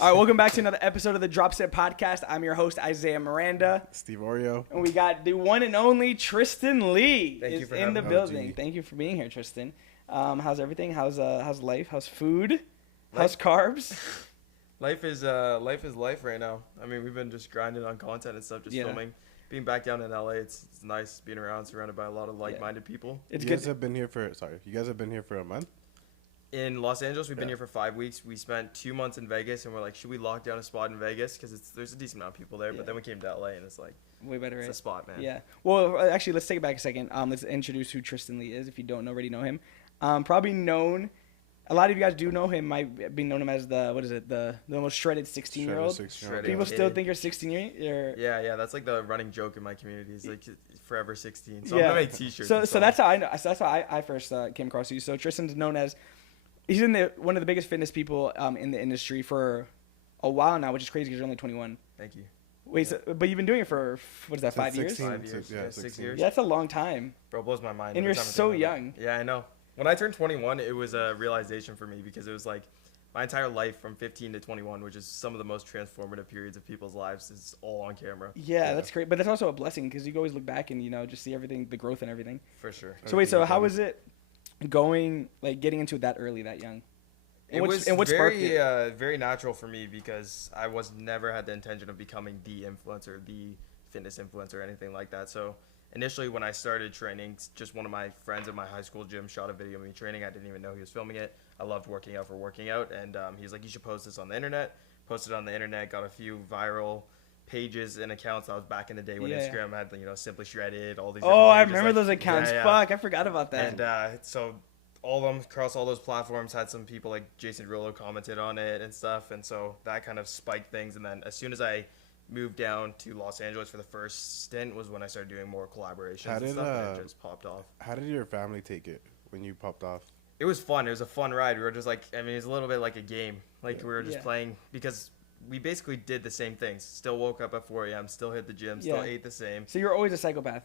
All right, welcome back to another episode of the Drop Set Podcast. I'm your host, Isaiah Miranda. Steve Oreo. And we got the one and only Tristyn Lee is in the building. OG. Thank you for being here, Tristyn. How's everything? How's life? How's food? How's carbs? Life is life right now. I mean, we've been just grinding on content and stuff, just filming. Being back down in LA, it's nice being around, surrounded by a lot of like-minded people. It's You good. guys have been here for a month? In Los Angeles, we've been here for 5 weeks. We spent 2 months in Vegas, and we're like, should we lock down a spot in Vegas? Because there's a decent amount of people there. Yeah. But then we came to LA, and it's like, Way better, it's right? a spot, man. Yeah. Well, actually, let's take it back a second. Let's introduce who Tristyn Lee is, if you don't already know him. Probably known. A lot of you guys do know him. Might be known him as the most shredded 16-year-old. Shredded People kid. still think you're 16-year. Yeah, that's like the running joke in my community. It's like forever 16. So Yeah. I'm gonna make T-shirts. So that's how I know. That's how I first came across you. So Tristyn's known as he's one of the biggest fitness people in the industry for a while now, which is crazy because you're only 21. Thank you. Wait, so, but you've been doing it for what is that? 5 years? 16. 5 years. Yeah, 6 16. years. Yeah, that's a long time. Bro, it blows my mind. And every you're time I think so about it. young. Yeah, I know. When I turned 21, it was a realization for me because it was like my entire life from 15 to 21, which is some of the most transformative periods of people's lives, is all on camera. Yeah, that's great. But that's also a blessing because you can always look back and just see everything, the growth and everything. For sure. So wait, so how was it getting into it that early, that young? It was very natural for me because I never had the intention of becoming the influencer, the fitness influencer, or anything like that. So initially when I started training, just one of my friends at my high school gym shot a video of me training. I didn't even know he was filming it. I loved working out for working out. And he's like, you should post this on the internet. Posted on the internet, got a few viral pages and accounts. That was back in the day when Instagram had, Simply Shredded, all these. Oh, I pages, remember those accounts. Yeah. Fuck, I forgot about that. And so all of them across all those platforms had some people like Jason Derulo commented on it and stuff. And so that kind of spiked things. And then as soon as I moved down to Los Angeles for the first stint was when I started doing more collaborations and stuff, and it just popped off. How did your family take it when you popped off? It was fun. It was a fun ride. We were just like, it was a little bit like a game. We were just playing because we basically did the same things. Still woke up at 4 a.m., still hit the gym, still ate the same. So you're always a psychopath.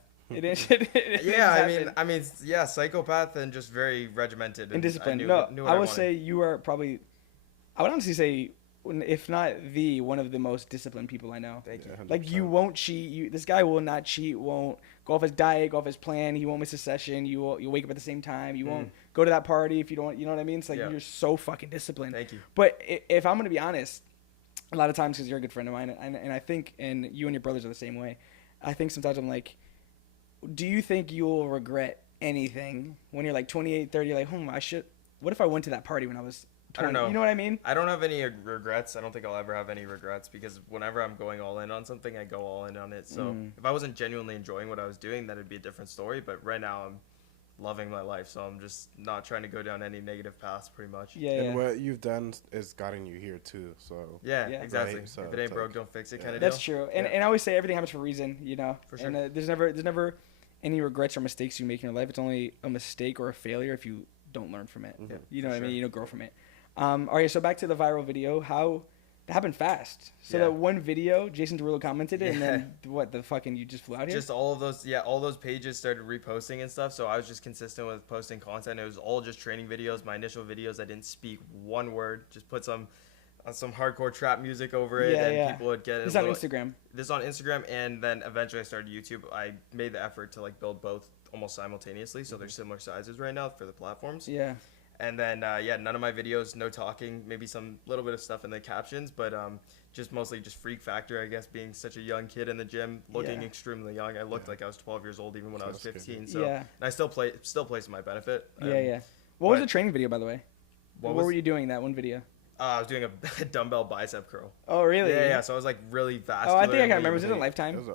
Psychopath and just very regimented and disciplined. I would say you are probably, I would honestly say, if not one of the most disciplined people I know. Thank you. Yeah, Like, you won't cheat. This guy will not cheat. Won't go off his diet, go off his plan. He won't miss a session. You'll wake up at the same time. You won't go to that party if you don't. You know what I mean? It's like you're so fucking disciplined. Thank you. But if I'm gonna be honest, a lot of times, because you're a good friend of mine, and I think, and you and your brothers are the same way. I think sometimes I'm like, do you think you'll regret anything when you're like 28, 30? You're like, what if I went to that party when I was 20? I don't know. You know what I mean? I don't have any regrets. I don't think I'll ever have any regrets because whenever I'm going all in on something, I go all in on it. So if I wasn't genuinely enjoying what I was doing, that'd be a different story. But right now, I'm loving my life, so I'm just not trying to go down any negative paths, pretty much. And what you've done is gotten you here too. So yeah. Exactly. Right? So if it ain't broke, don't fix it, kind of That's deal. true. And I always say everything happens for a reason, For sure. And there's never any regrets or mistakes you make in your life. It's only a mistake or a failure if you don't learn from it. You know what I mean? You don't grow from it. All right, so back to the viral video. How that happened fast. So that one video, Jason Derulo commented it, and then you just flew out here? Just all those pages started reposting and stuff. So I was just consistent with posting content. It was all just training videos. My initial videos, I didn't speak one word. Just put some hardcore trap music over it, and people would get it. This on Instagram. This on Instagram, and then eventually I started YouTube. I made the effort to build both almost simultaneously, so they're similar sizes right now for the platforms. Yeah. And then, none of my videos, no talking, maybe some little bit of stuff in the captions, but just mostly just freak factor, I guess, being such a young kid in the gym, looking extremely young. I looked like I was 12 years old even when I was 15. So, and I still plays to my benefit. What was the training video, by the way? What were you doing that one video? I was doing a dumbbell bicep curl. Oh, really? Yeah. So I was really vascular. Oh, I think I can remember. Was it a Lifetime?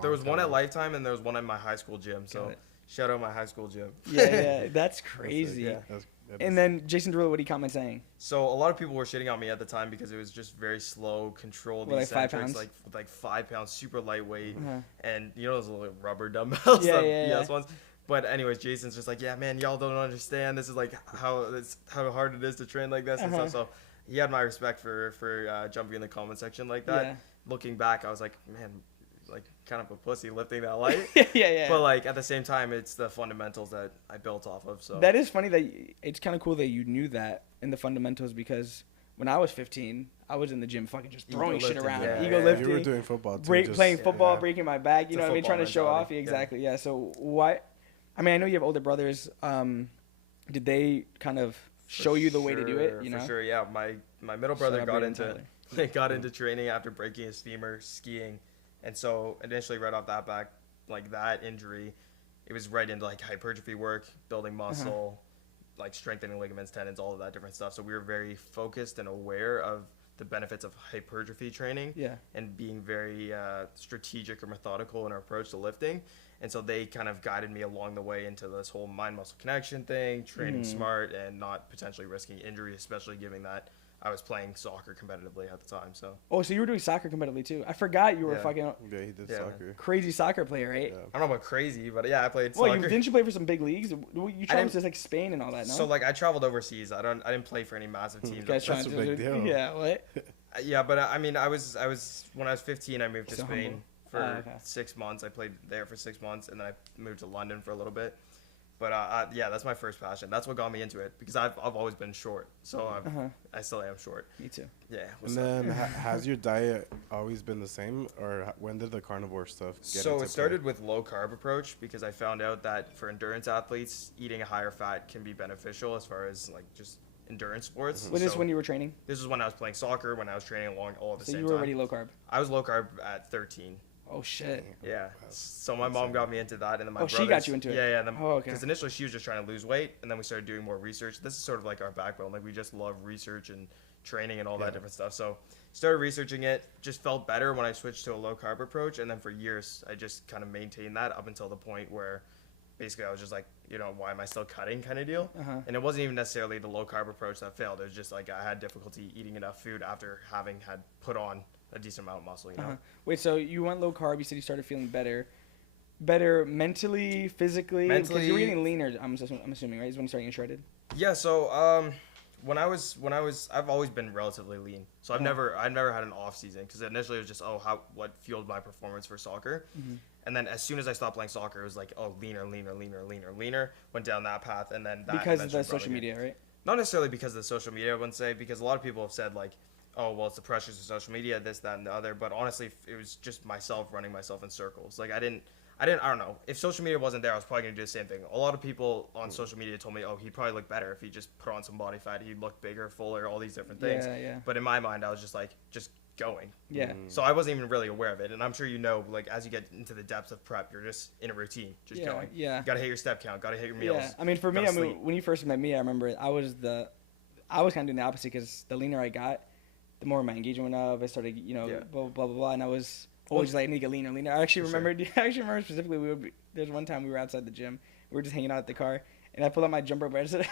There was one at Lifetime, and there was one at my high school gym. So shout out my high school gym. Yeah, that's crazy. That's and then Jason Derulo, what did he comment saying? So a lot of people were shitting on me at the time because it was just very slow, controlled. Like 5 pounds? Like 5 pounds, super lightward. And those little rubber dumbbells, BS ones. But anyways, Jason's just like, yeah, man, y'all don't understand. This is how hard it is to train like this and stuff. So he had my respect for jumping in the comment section like that. Yeah. Looking back, I was like, man, kind of a pussy lifting that light. Yeah. But at the same time, it's the fundamentals that I built off of. So that is funny that it's kind of cool that you knew that in the fundamentals because when I was 15, I was in the gym fucking just throwing shit around, yeah, ego lifting. You were doing football too. Playing football, breaking my back. You know what I mean? Trying to show off. mentality. Exactly. Yeah. So why? I mean, I know you have older brothers. Did they kind of show you the way to do it? You know? For sure. Yeah. My middle brother got into training after breaking his femur skiing, and so initially right off that back, like that injury, it was right into like hypertrophy work, building muscle, like strengthening ligaments, tendons, all of that different stuff. So we were very focused and aware of the benefits of hypertrophy training, and being very strategic or methodical in our approach to lifting. And so they kind of guided me along the way into this whole mind-muscle connection thing, training smart, and not potentially risking injury, especially given that I was playing soccer competitively at the time. So. Oh, so you were doing soccer competitively too? I forgot you were fucking. Yeah, he did soccer. Crazy soccer player, right? Yeah. I don't know about crazy, but yeah, I played soccer. Well, didn't you play for some big leagues? You traveled to like Spain and all that, no? So like I traveled overseas. I didn't play for any massive teams. That's a big deal. Yeah, what? Yeah, but I mean, I was when I was 15, I moved to Spain for 6 months. I played there for 6 months, and then I moved to London for a little bit. But yeah, that's my first passion. That's what got me into it because I've always been short, so I still am short. Me too. Yeah. And then has your diet always been the same, or when did the carnivore stuff get So into it started with low carb approach because I found out that for endurance athletes, eating a higher fat can be beneficial as far as like just endurance sports. Was this when you were training? This was when I was playing soccer, when I was training along all at the same time. So you were already low carb? I was low carb at 13. Oh shit! Yeah, so my mom got me into that, and then my she got you into it. Yeah. Okay. Because initially she was just trying to lose weight, and then we started doing more research. This is sort of like our backbone. Like we just love research and training and all that different stuff. So started researching it. Just felt better when I switched to a low carb approach, and then for years I just kind of maintained that up until the point where basically I was just like, you know, why am I still cutting kind of deal? And it wasn't even necessarily the low carb approach that failed. It was just like I had difficulty eating enough food after having had put on a decent amount of muscle, you know. Wait, so you went low carb. You said you started feeling better mentally, physically. Because you were getting leaner. I'm assuming, right? Is when you started getting shredded. Yeah. So when I was I've always been relatively lean. So I've never had an off season because initially it was just what fueled my performance for soccer. And then as soon as I stopped playing soccer, it was like leaner. Went down that path, and then that because of the social media, right? Not necessarily because of the social media, I wouldn't say, because a lot of people have said like, oh, well, it's the pressures of social media, this, that, and the other. But honestly, it was just myself running myself in circles. Like I don't know. If social media wasn't there, I was probably going to do the same thing. A lot of people on social media told me, oh, he'd probably look better if he just put on some body fat. He'd look bigger, fuller, all these different things. Yeah. But in my mind, I was just like, just going. Yeah. So I wasn't even really aware of it. And I'm sure you know, like, as you get into the depths of prep, you're just in a routine, just going. Yeah. You got to hit your step count. Got to hit your meals. Yeah. I mean, for me, when you first met me, I remember I was kind of doing the opposite because the leaner I got, the more my engagement went up. I started, blah, blah, blah, blah. And I was always like, I need to get leaner. I actually remember specifically, there's one time we were outside the gym. We were just hanging out at the car. And I pulled out my jump rope. I started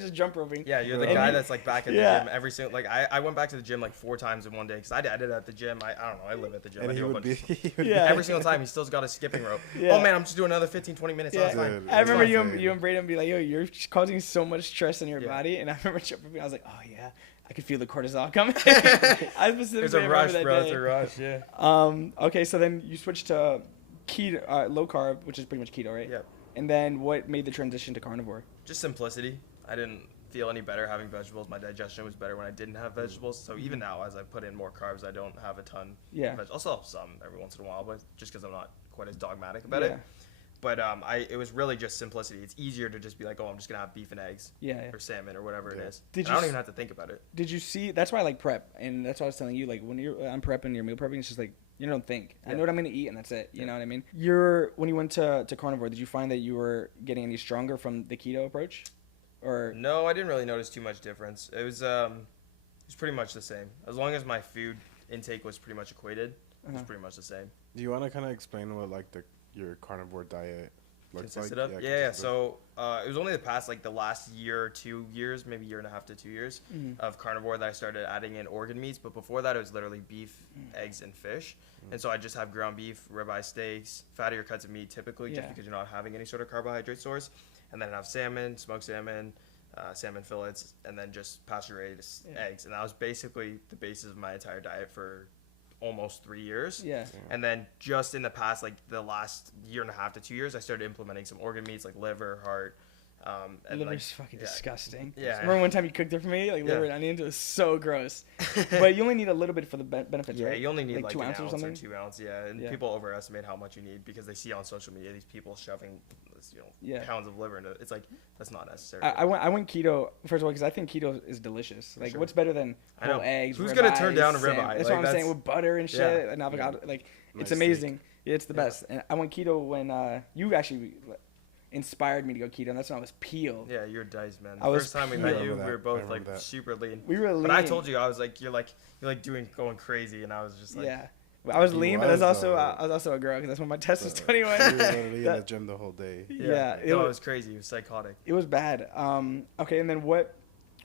just jump roping. Yeah, you're the guy that's like back at the gym every single. Like I went back to the gym like 4 times in one day because I did it at the gym. I don't know. I live at the gym. And I he do a would bunch be, every single time he still's got a skipping rope. Oh man, I'm just doing another 15-20 minutes. Yeah. Fine. I remember you and Braden be like, yo, you're causing so much stress in your body. And I remember jump roping. I was like, oh yeah, I could feel the cortisol coming. I specifically There's a rush, bro. It's a rush. Yeah. Okay, so then you switched to keto, low carb, which is pretty much keto, right? Yeah. And then what made the transition to carnivore? Just simplicity. I didn't feel any better having vegetables. My digestion was better when I didn't have vegetables. So even now, as I put in more carbs, I don't have a ton. Yeah. I'll still have some every once in a while, but just because I'm not quite as dogmatic about it. But it was really just simplicity. It's easier to just be like, oh, I'm just gonna have beef and eggs, or salmon or whatever it is. I don't even have to think about it. Did you see? That's why I like prep, and that's why I was telling you. Like when you're on prep and you're meal prepping, it's just like you don't think. I know what I'm gonna eat, and that's it. You know what I mean? When you went to carnivore, did you find that you were getting any stronger from the keto approach, or? No, I didn't really notice too much difference. It was pretty much the same. As long as my food intake was pretty much equated, it was pretty much the same. Do you want to kind of explain what like your carnivore diet consisted of? Yeah. So it was only the last year or 2 years, maybe year and a half to 2 years of carnivore that I started adding in organ meats. But before that, it was literally beef, eggs, and fish. And so I just have ground beef, ribeye steaks, fattier cuts of meat typically, just because you're not having any sort of carbohydrate source. And then I have salmon, smoked salmon, salmon fillets, and then just pasture-raised eggs. And that was basically the basis of my entire diet for almost 3 years. And then just in the past, like the last year and a half to 2 years, I started implementing some organ meats like liver, heart, Liver's fucking disgusting. Yeah. Remember one time you cooked it for me, like liver and onions? It was so gross. But you only need a little bit for the benefits, right? Yeah, you only need like 2 an ounces ounce or something. or 2 ounces. Yeah, and people overestimate how much you need because they see on social media these people shoving, pounds of liver into it. It's like that's not necessary. I went keto first of all because I think keto is delicious. Like, what's better than whole eggs? Who's gonna turn down a ribeye? That's what I'm saying, with butter and shit and avocado. Like, it's amazing. It's the best. And I went keto when you actually inspired me to go keto, and that's when I was peeled. Yeah, you're diced, man. The first time we met you, we were both like super lean. We were lean. But I told you, I was like, you're going crazy, and I was just like, I was lean, but I was also a girl because that's when my test was 21. You were literally in the gym the whole day. It was crazy. It was psychotic. It was bad. Okay, and then what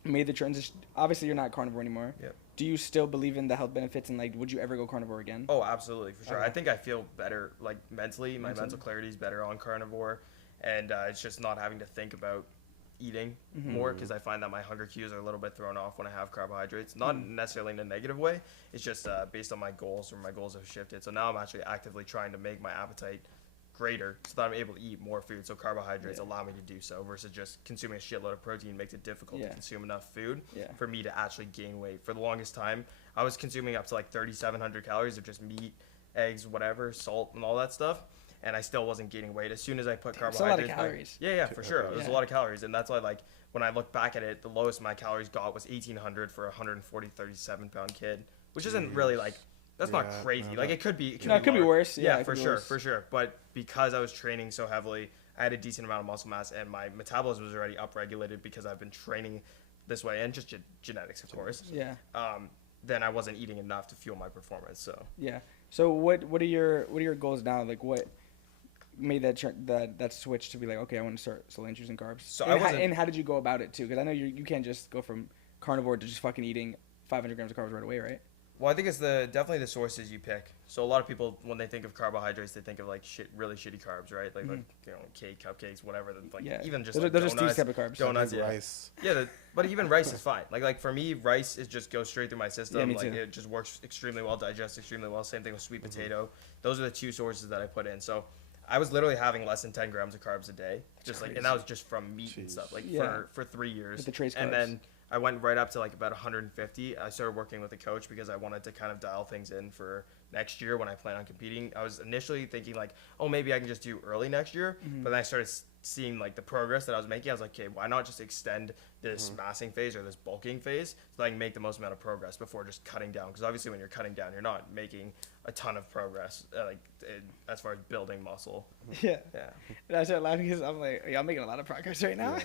made the transition? Obviously, you're not carnivore anymore. Yep. Do you still believe in the health benefits, and like, would you ever go carnivore again? Oh, absolutely, for sure. Okay. I think I feel better, like mentally. My mental clarity is better on carnivore, and it's just not having to think about eating more because I find that my hunger cues are a little bit thrown off when I have carbohydrates. Not necessarily in a negative way. It's just based on my goals, or my goals have shifted. So now I'm actually actively trying to make my appetite greater so that I'm able to eat more food. So carbohydrates allow me to do so versus just consuming a shitload of protein makes it difficult to consume enough food for me to actually gain weight. For the longest time, I was consuming up to like 3,700 calories of just meat, eggs, whatever, salt, and all that stuff. And I still wasn't gaining weight. As soon as I put carbohydrates, that's a lot of calories. Yeah, for sure. It was a lot of calories, and that's why, like, when I look back at it, the lowest my calories got was 1,800 for a 37-pound kid, which isn't really like that's not crazy. Like, it could be. It could be worse. Yeah, for sure. But because I was training so heavily, I had a decent amount of muscle mass, and my metabolism was already upregulated because I've been training this way, and just genetics, of course. Yeah. Then I wasn't eating enough to fuel my performance. So. Yeah. So what are your goals now? Like, what made that switch to be like, okay, I want to start slowly choosing carbs? So and how did you go about it too? Because I know you can't just go from carnivore to just fucking eating 500 grams of carbs right away, right? Well, I think it's definitely the sources you pick. So a lot of people, when they think of carbohydrates, they think of like really shitty carbs, right? Like cake, cupcakes, whatever. Like even just like those are these type of carbs. Donuts, rice. Yeah, but even rice is fine. Like for me, rice is just goes straight through my system. Yeah, me like too. it just works extremely well, digests extremely well. Same thing with sweet potato. Those are the two sources that I put in. So I was literally having less than 10 grams of carbs a day, and that was just from meat and stuff. Like for 3 years. With the trace carbs. And then I went right up to like about 150. I started working with a coach because I wanted to kind of dial things in for next year when I plan on competing. I was initially thinking like, oh, maybe I can just do early next year. But then I started seeing like the progress that I was making. I was like, okay, why not just extend this massing phase or this bulking phase so that I can make the most amount of progress before just cutting down? Because obviously when you're cutting down, you're not making a ton of progress as far as building muscle. Yeah. And I started laughing because I'm like, I'm making a lot of progress right now.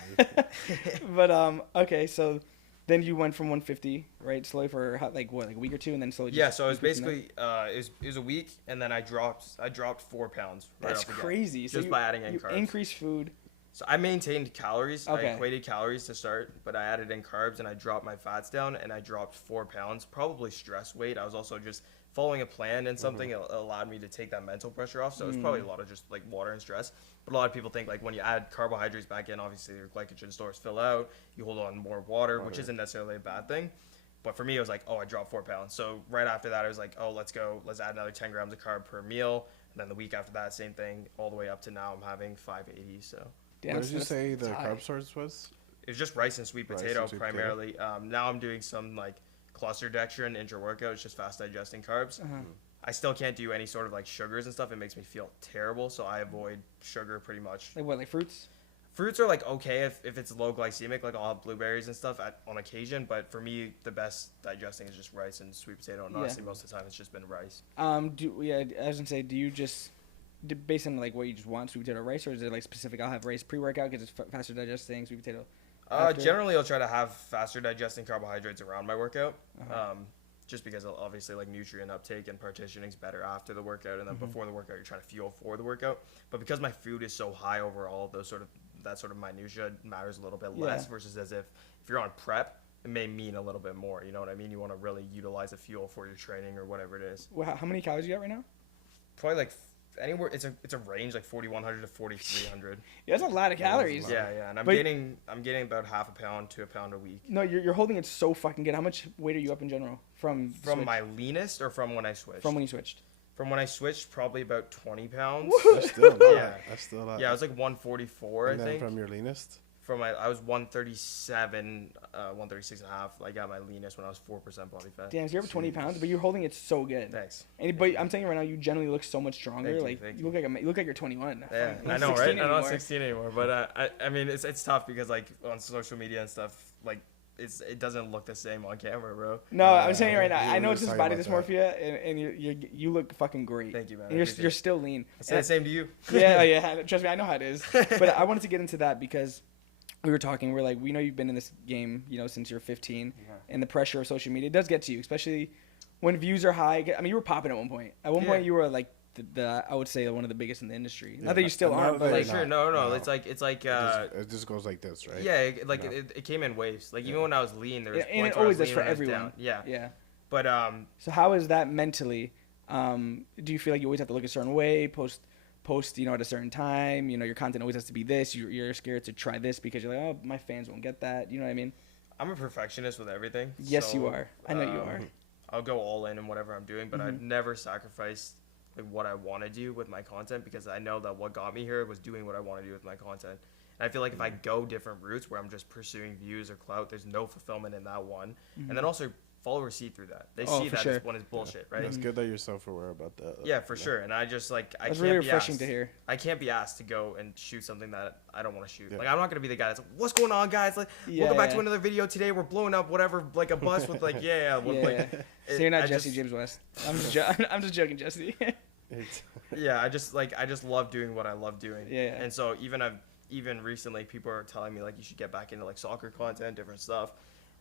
But okay, so then you went from 150, right, slowly for like a week or two, and then slowly. Yeah, so it was basically it was a week, and then I dropped 4 pounds. That's crazy. Just by adding in carbs. Increased food. So I maintained calories. Okay. I equated calories to start, but I added in carbs, and I dropped my fats down, and I dropped 4 pounds. Probably stress weight. I was also just following a plan, and something allowed me to take that mental pressure off. So it was probably a lot of just like water and stress. But a lot of people think like when you add carbohydrates back in, obviously your glycogen stores fill out. You hold on more water, which isn't necessarily a bad thing. But for me, it was like, oh, I dropped 4 pounds. So right after that, I was like, oh, let's add another 10 grams of carb per meal. And then the week after that, same thing, all the way up to now I'm having 580. So. What did you say the carb source was? It was just rice and sweet potato primarily. Now I'm doing some like cluster dextrin intra-workout. It's just fast digesting carbs. I still can't do any sort of like sugars and stuff. It makes me feel terrible, so I avoid sugar pretty much. Like what, like fruits? Fruits are like okay if it's low glycemic, like I'll have blueberries and stuff on occasion. But for me, the best digesting is just rice and sweet potato. And honestly, most of the time it's just been rice. I was gonna say, do you just based on like what you just want, sweet potato, rice, or is it like specific? I'll have rice pre-workout because it's faster digesting, sweet potato. Generally, I'll try to have faster digesting carbohydrates around my workout. Just because obviously like nutrient uptake and partitioning is better after the workout, and then before the workout you're trying to fuel for the workout. But because my food is so high overall, that sort of minutia matters a little bit less versus as if you're on prep, it may mean a little bit more. You know what I mean? You want to really utilize the fuel for your training or whatever it is. Well, how many calories you got right now? Probably like anywhere. It's a range like 4,100 to 4,300. Yeah, that's a lot of calories. Yeah, and I'm getting about half a pound to a pound a week. No, you're holding it so fucking good. How much weight are you up in general from my leanest or from when I switched? From when you switched. From when I switched, probably about 20 pounds. That's still a lot. That's still a lot. Yeah, it was like 144, and I think. From your leanest? I was 137, 136 and a half. I got my leanest when I was 4% body fat. Damn, so you're over 20 pounds, but you're holding it so good. Thanks. But I'm telling you right now, you generally look so much stronger. Thank you look like you're 21. Yeah, I know, right? I'm not 16 anymore. But I mean, it's tough because like on social media and stuff, like it doesn't look the same on camera, bro. No, I'm saying it right now. I know it's just body dysmorphia, and you look fucking great. Thank you, man. And you're still lean. I say the same to you. Yeah. Trust me, I know how it is. But I wanted to get into that because we were talking. We're like, we know you've been in this game, since you're 15, and the pressure of social media does get to you, especially when views are high. I mean, you were popping at one point. At one point, you were like I would say one of the biggest in the industry. Not that you still aren't, but like sure, no. It's like it just goes like this, right? Yeah, it came in waves. Like even when I was lean, there was points and it where always I was does lean for everyone. Yeah. But So how is that mentally? Do you feel like you always have to look a certain way, post at a certain time? Your content always has to be this. You're scared to try this because you're like, oh, my fans won't get that. You know what I mean? I'm a perfectionist with everything. Yes, you are. I know you are. I'll go all in whatever I'm doing, but I've never sacrificed like what I want to do with my content because I know that what got me here was doing what I want to do with my content. And I feel like if I go different routes where I'm just pursuing views or clout, there's no fulfillment in that one. And then also followers see through that. They see that this one is bullshit, right? It's good that you're self-aware about that. Yeah, for sure. And I just That's really refreshing to hear. I can't be asked to go and shoot something that I don't want to shoot. Like I'm not gonna be the guy that's like, what's going on, guys? Like, welcome back to another video today. We're blowing up whatever, like a bus with like, So you're not Jesse James West. I'm just joking, Jesse. I just love doing what I love doing. Yeah. And so even recently, people are telling me like you should get back into like soccer content, different stuff.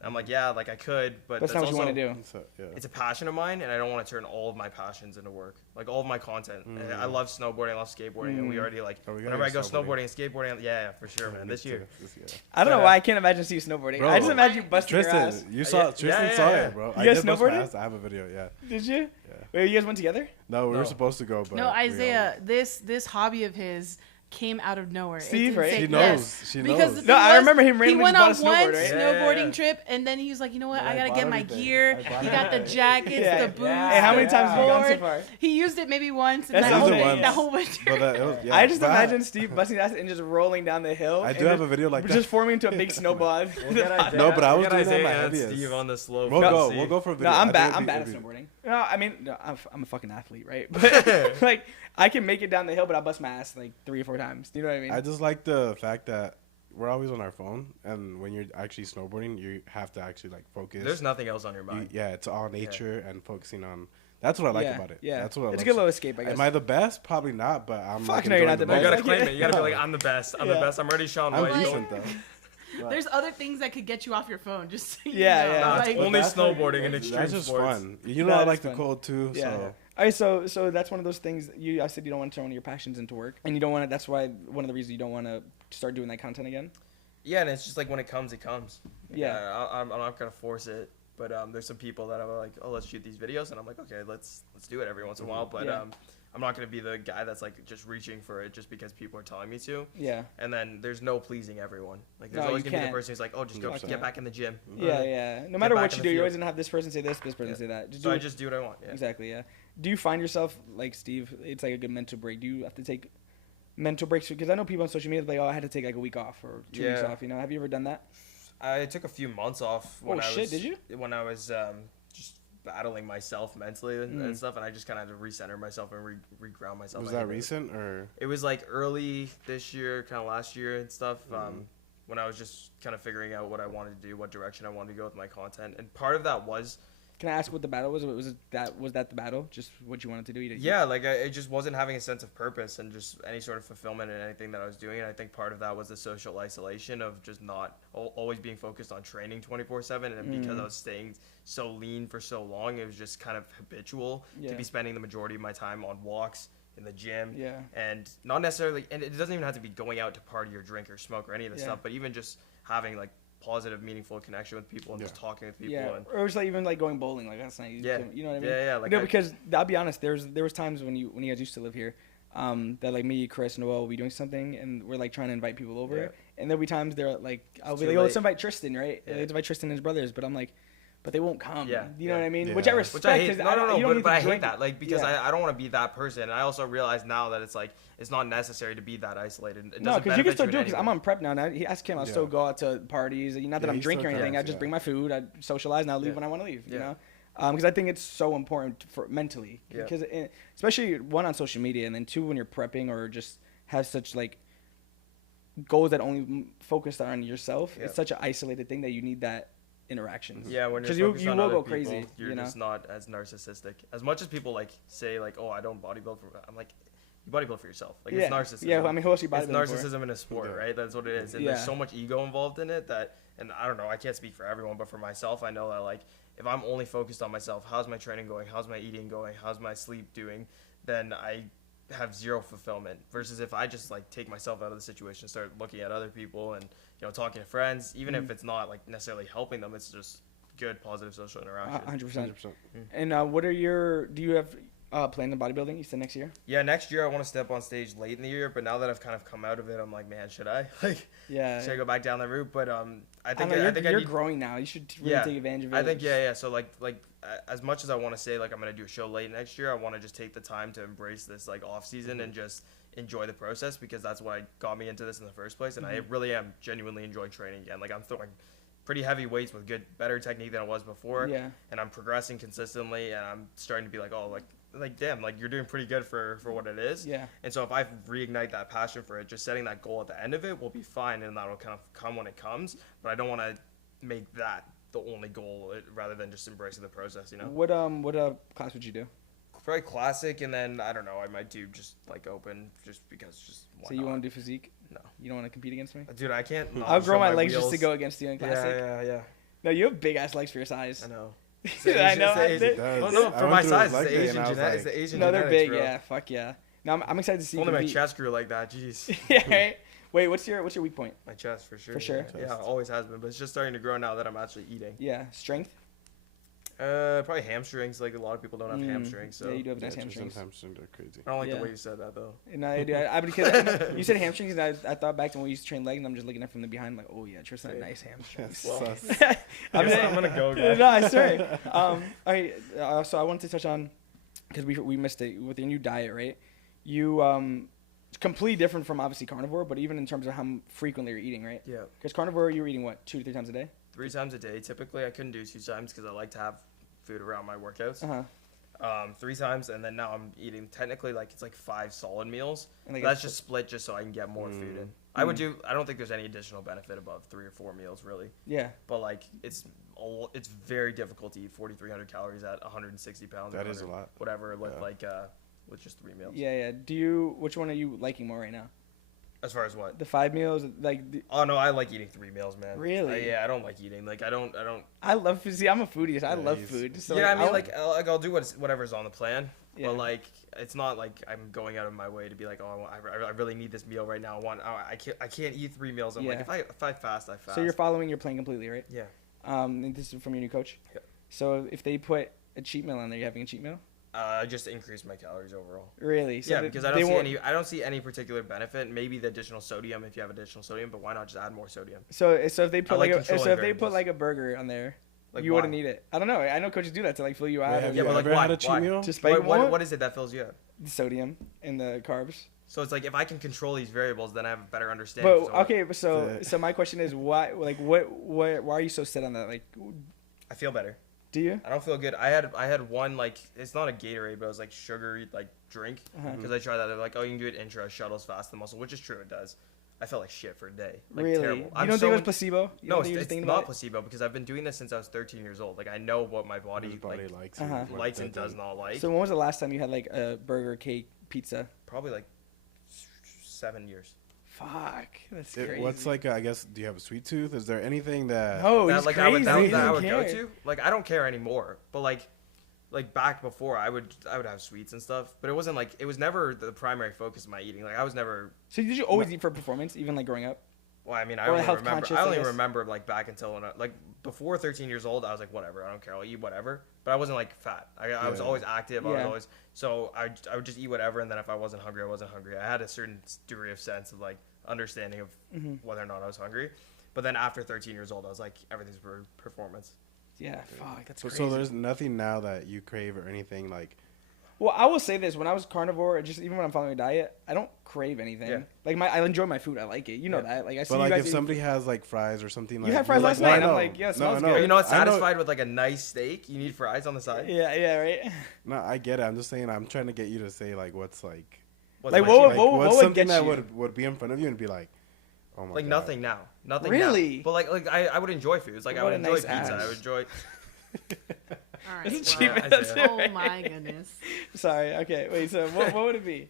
And I'm like, yeah, like I could, but that's not what you want to do. It's a passion of mine, and I don't want to turn all of my passions into work. Like all of my content. I love snowboarding, I love skateboarding, and we already like whenever I go snowboarding and skateboarding, yeah, for sure, man. This year. I don't know why I can't imagine you snowboarding. Bro, I just imagine you busting your ass. Tristan saw it, bro. You guys snowboarded? I have a video, yeah. Did you? Yeah. Wait, you guys went together? No, we were supposed to go, but no, Isaiah, this hobby of his came out of nowhere. Steve, right? She knows. She knows. No, I remember him randomly He went on one snowboarding trip, and then he was like, you know what? I gotta get my gear. He got the jackets, the boots. Hey, how many times have you gone so far? He used it maybe once. That's that whole winter. I just imagine Steve busting ass and just rolling down the hill. I do have a video like that. Just forming into a big snowboard. No, but I was doing that my heaviest. Steve on the slope. We'll go for a video. No, I'm bad at snowboarding. No, I mean, I'm a fucking athlete, right? But like, I can make it down the hill, but I bust my ass like 3 or 4 times. Do you know what I mean? I just like the fact that we're always on our phone, and when you're actually snowboarding, you have to actually like focus. There's nothing else on your mind. It's all nature and focusing on. That's what I like about it. Yeah, that's what I like. It's a good little escape, I guess. Am I the best? Probably not, but I'm. Fuck no, you're not the best. You gotta claim it. You gotta be like, I'm the best. I'm the best. I'm already Sean White. I'm decent though. There's other things that could get you off your phone. Just so you know. Yeah. It's only snowboarding and extreme sports. That's just fun. I like the cold too. Yeah. So. All right, so that's one of those things. I said you don't want to turn one of your passions into work, and you don't want to. That's why one of the reasons you don't want to start doing that content again. Yeah, and it's just like when it comes, it comes. Yeah. I'm not gonna force it, but there's some people that are like, oh, let's shoot these videos, and I'm like, okay, let's do it every once in a while, but I'm not gonna be the guy that's like just reaching for it just because people are telling me to. Yeah. And then there's no pleasing everyone. Like there's always gonna be the person who's like, oh, just go get back in the gym. Yeah. No matter what you do, you're always gonna have this person say this person say that. So I just do what I want. Yeah. Exactly. Yeah. Do you find yourself like Steve? It's like a good mental break. Do you have to take mental breaks? Because I know people on social media like, oh, I had to take like a week off or 2 weeks off. Have you ever done that? I took a few months off. Did you? When I was just battling myself mentally and stuff, and I just kind of had to recenter myself and reground myself. Was that recent or? It was like early this year, kind of last year and stuff. When I was just kind of figuring out what I wanted to do, what direction I wanted to go with my content, and part of that was. Can I ask what the battle was? Was that the battle? Just what you wanted to do? I just wasn't having a sense of purpose and just any sort of fulfillment in anything that I was doing. And I think part of that was the social isolation of just not always being focused on training 24/7. And because I was staying so lean for so long, it was just kind of habitual to be spending the majority of my time on walks in the gym. Yeah. And not necessarily, and it doesn't even have to be going out to party or drink or smoke or any of this stuff, but even just having like positive, meaningful connection with people and just talking with people. Yeah, or just like even like going bowling, like that's nice. Yeah, you know what I mean? Yeah. Like because I'll be honest, there was times when you guys used to live here, that like me, Chris, Noel will be doing something and we're like trying to invite people over, and there'll be times they're like, I'll be like, oh, let's invite Tristyn, right? Yeah. Let's invite Tristyn and his brothers, but I'm like, but they won't come. Yeah. You know what I mean? Yeah. Which I respect. Which I hate. But I hate drink. that. Like, because I don't want to be that person. And I also realize now that it's like, it's not necessary to be that isolated. It No, because you can still do it. it. Because I'm on prep now. Now I can still go out to parties. Not that I'm drinking or anything. I just bring my food. I socialize, and I leave when I want to leave. You know, because I think it's so important for mentally. Because especially one on social media, and then two when you're prepping or just have such like goals that only focus on yourself. It's such an isolated thing that you need that interaction. Yeah, when because you will go crazy. You're just not as narcissistic. As much as people like say like, oh, I don't bodybuild for. I'm like, you bodybuild for yourself. Like it's narcissism. Yeah, I mean, who else you bodybuilding It's narcissism in a sport, right? That's what it is. And there's so much ego involved in it that, and I don't know, I can't speak for everyone, but for myself, I know that like if I'm only focused on myself, how's my training going? How's my eating going? How's my sleep doing? Then I have zero fulfillment. Versus if I just like take myself out of the situation, start looking at other people and talking to friends, even if it's not like necessarily helping them, it's just good positive social interaction. 100%. And what are do you have planned in bodybuilding? You said next year? Yeah, next year I want to step on stage late in the year, but now that I've kind of come out of it, I'm like, man, should I? Like, should I go back down that route? But I think you're growing now. You should really take advantage of it. I think So like as much as I want to say like I'm gonna do a show late next year, I want to just take the time to embrace this like off season and just enjoy the process, because that's what got me into this in the first place. And I really am genuinely enjoying training again. Like I'm throwing pretty heavy weights with better technique than I was before. Yeah. And I'm progressing consistently, and I'm starting to be like, oh, like damn, like you're doing pretty good for what it is. Yeah. And so if I reignite that passion for it, just setting that goal at the end of it will be fine, and that'll kind of come when it comes. But I don't want to make that the only goal rather than just embracing the process, What class would you do? Probably classic, and then I don't know, I might do just like open, just because why So you want to do physique? No. You don't want to compete against me? Dude, I can't. I'll grow my legs just to go against you in classic. Yeah. No, you have big ass legs for your size. I know. I know. No, for my size, it's the Asian genetics. The Asian no, they're big. Bro. Yeah, fuck yeah. No, I'm excited to see. Only my chest grew like that. Jeez. Yeah. Right? Wait, what's your weak point? My chest, for sure. For sure. Yeah, always has been, but it's just starting to grow now that I'm actually eating. Yeah, strength. Probably hamstrings. Like a lot of people don't have hamstrings. So yeah, you do have nice hamstrings. Hamstrings are crazy. I don't like the way you said that though. No, I do. Because you said hamstrings, and I thought back to when we used to train legs, and I'm just looking at it from the behind, like, oh yeah, Tristyn had nice hamstrings. I'm gonna go. Guys. No, I swear. All right. So I wanted to touch on, because we missed it with your new diet, right? You it's completely different from obviously carnivore, but even in terms of how frequently you're eating, right? Yeah. Because carnivore, you were eating what, 2 to 3 times a day? 3 times a day. Typically, I couldn't do 2 times because I like to have food around my workouts. 3 times, and then now I'm eating technically like it's like 5 solid meals. And that's just split just so I can get more food in. I don't think there's any additional benefit above 3 or 4 meals really. Yeah. But like it's very difficult to eat 4,300 calories at 160 pounds. That is a lot. Whatever with just 3 meals. Yeah. Which one are you liking more right now? As far as what? The 5 meals, like. Oh no, I like eating 3 meals, man. Really? Yeah, I don't like eating. Like I don't. I love food. See, I'm a foodie, so I love food. So yeah, like, I mean, I'll do whatever's on the plan. Yeah. But like, it's not like I'm going out of my way to be like, oh, I really need this meal right now. I can't eat 3 meals. I'm like, if I fast, I fast. So you're following your plan completely, right? Yeah. And this is from your new coach. Yeah. So if they put a cheat meal on there, you're having a cheat meal? Just increase my calories overall. Really? So yeah, because I don't see any particular benefit. Maybe the additional sodium if you have additional sodium, but why not just add more sodium? So if they put like a burger on there, like you wouldn't eat it. I don't know. I know coaches do that to like fill you out. Have you ever had a cheat meal? Just what is it that fills you up? The sodium and the carbs. So it's like if I can control these variables, then I have a better understanding. But so my question is why are you so set on that? Like, I feel better. Do you? I don't feel good. I had one, like, it's not a Gatorade, but it was like sugary like drink, because I tried that. They're like, oh, you can do it intra, shuttles fast the muscle, which is true, it does. I felt like shit for a day. Like, really? Terrible. You don't think it was placebo? No, it's not placebo, because I've been doing this since I was 13 years old. Like I know what my body likes and does not like. So when was the last time you had like a burger, cake, pizza? Probably like 7 years. Fuck, that's crazy. What's like? I guess. Do you have a sweet tooth? Is there anything that? No, that, he's like, crazy. I would go to? Like I don't care anymore. But like back before, I would have sweets and stuff. But it wasn't like it was never the primary focus of my eating. Like I was never. So did you always eat for performance, even like growing up? Well, I mean, I only remember like back until like before 13 years old, I was like, whatever, I don't care, I'll eat whatever. But I wasn't like fat. I was always active. I was always so I would just eat whatever, and then if I wasn't hungry, I wasn't hungry. I had a certain degree of sense of like understanding of whether or not I was hungry. But then after 13 years old, I was like, everything's for performance. Yeah, fuck, that's crazy. So there's nothing now that you crave or anything like. Well, I will say this: when I was carnivore, just even when I'm following a diet, I don't crave anything. Yeah. Like I enjoy my food. I like it. You know that. Like I see But you guys if somebody has like fries or something like. You had fries last night. I'm like, yeah, it smells good. You're not satisfied with like a nice steak. You need fries on the side. Yeah, right. No, I get it. I'm just saying. I'm trying to get you to say like what's like. Like what would something get that you? would be in front of you and be like, oh my like God. nothing now. Nothing. Really? Now. But like I would enjoy foods. Like I would enjoy nice pizza. ass. I would enjoy. All right. It's Well, cheap. That's oh right. my goodness. Sorry. Okay. Wait. So what would it be?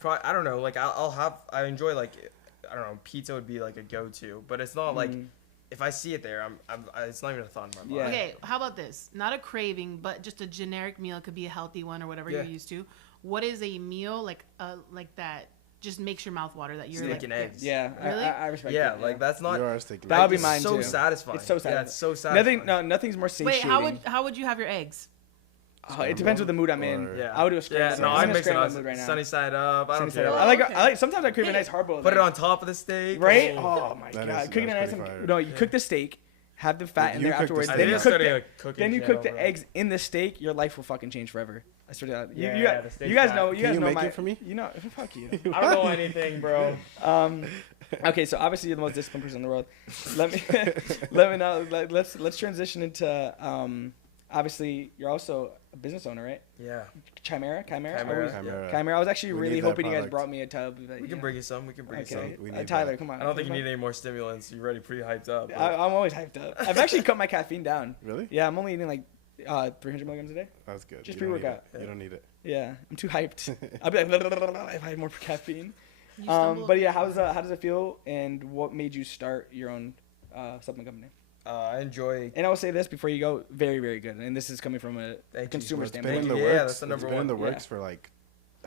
Probably, I don't know. Like I enjoy like I don't know. Pizza would be like a go-to, but it's not like if I see it there, it's not even a thought in my mind. Yeah. Okay, how about this? Not a craving, but just a generic meal. It could be a healthy one or whatever Yeah. you're used to. What is a meal like that just makes your mouth water that you're Steak like and eggs. Yeah. Really? I respect Yeah, that. like that's not. You are sticking. That would be it's mine so too. satisfying. It's so satisfying. Yeah, it's so satisfying. Nothing's more satiating. Wait, how would you have your eggs? It depends what the mood I'm in. Or- Yeah. I would do a scrambled. Yeah, no, I'm I'm mixing scrambled it mood right now. sunny side up. I don't Sunny side care. up. I like. Sometimes I crave a nice hard-boiled. Put it egg. on top of the steak. Right? Oh. Oh my That god! is- Cooking a that's nice. pretty fire. No, you cook the steak, have the fat in You there cook the afterwards. steak. Then I you think cook starting the. a cooking Then you channel, cook the bro. eggs in the steak. Your life will fucking change forever. I swear to God. Yeah, the steak You guys fat. know. Can you know make my. it for me? You know. Fuck you. I don't know anything, bro. Okay, so obviously you're the most disciplined person in the world. Let me now. Let's transition into. Obviously, you're also a business owner, right? Yeah. Chimera. Chimera. I was actually We really need that hoping you guys product. brought me a tub. We can bring you some. We can bring you some. Okay, We need Tyler, that. come on. I don't think you need any more stimulants. You're already pretty hyped up. but- I'm always hyped up. I've actually cut my caffeine down. Really? Yeah, I'm only eating like 300 milligrams a day. That's good. Just You don't need pre-workout. it. You don't need it. Yeah, I'm too hyped. I'll be like, if I had more caffeine. You stumbled- But yeah, how does it feel, and what made you start your own supplement company? I enjoy. And I will say this before you go, very, very good. And this is coming from a Thank you. consumer It's been standpoint. in the Yeah, works. that's the number It's been in the one. works Yeah. for like.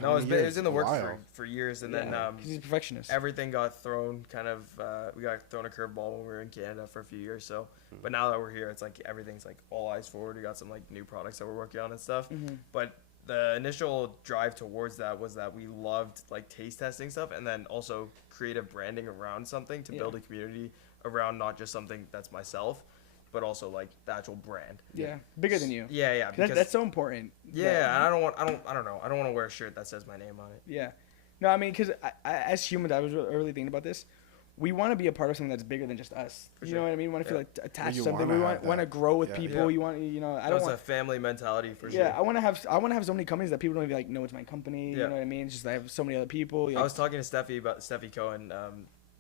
No, how it many was years? in the A works while. for years, and Yeah, then 'cause he's a perfectionist. everything got thrown kind of. We got thrown a curveball when we were in Canada for a few years. So, but now that we're here, it's like everything's like all eyes forward. We got some like new products that we're working on and stuff. But the initial drive towards that was that we loved like taste testing stuff, and then also creative branding around something to build a community around not just something that's myself, but also like the actual brand. Yeah, bigger than you. Yeah, because That's so important. yeah, and I don't know. I don't want to wear a shirt that says my name on it. Yeah. No, I mean, because as humans, I was really thinking about this. We want to be a part of something that's bigger than just us. For You sure. know what I mean? We want to feel Yeah. like attached you to something. wanna We have want to that. grow with Yeah. people. Yeah. You want, I don't That's want. a family mentality for sure. Yeah, I want to have so many companies that people don't even like know it's my company. You Yeah. know what I mean? It's just I have so many other people. I was talking to Steffi Cohen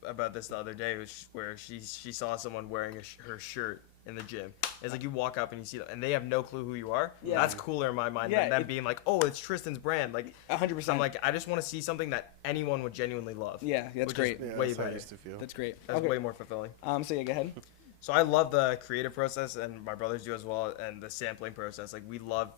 about this the other day, where she saw someone wearing her shirt in the gym. It's like you walk up and you see them, and they have no clue who you are. Yeah. That's cooler in my mind Yeah, than them being like, oh, it's Tristyn's brand. Like 100%. I'm like, I just want to see something that anyone would genuinely love. Yeah, that's which great. Is Yeah, way that's how I better. used to feel. That's great. That's Okay. way more fulfilling. So yeah, go ahead. So I love the creative process, and my brothers do as well, and the sampling process. Like we love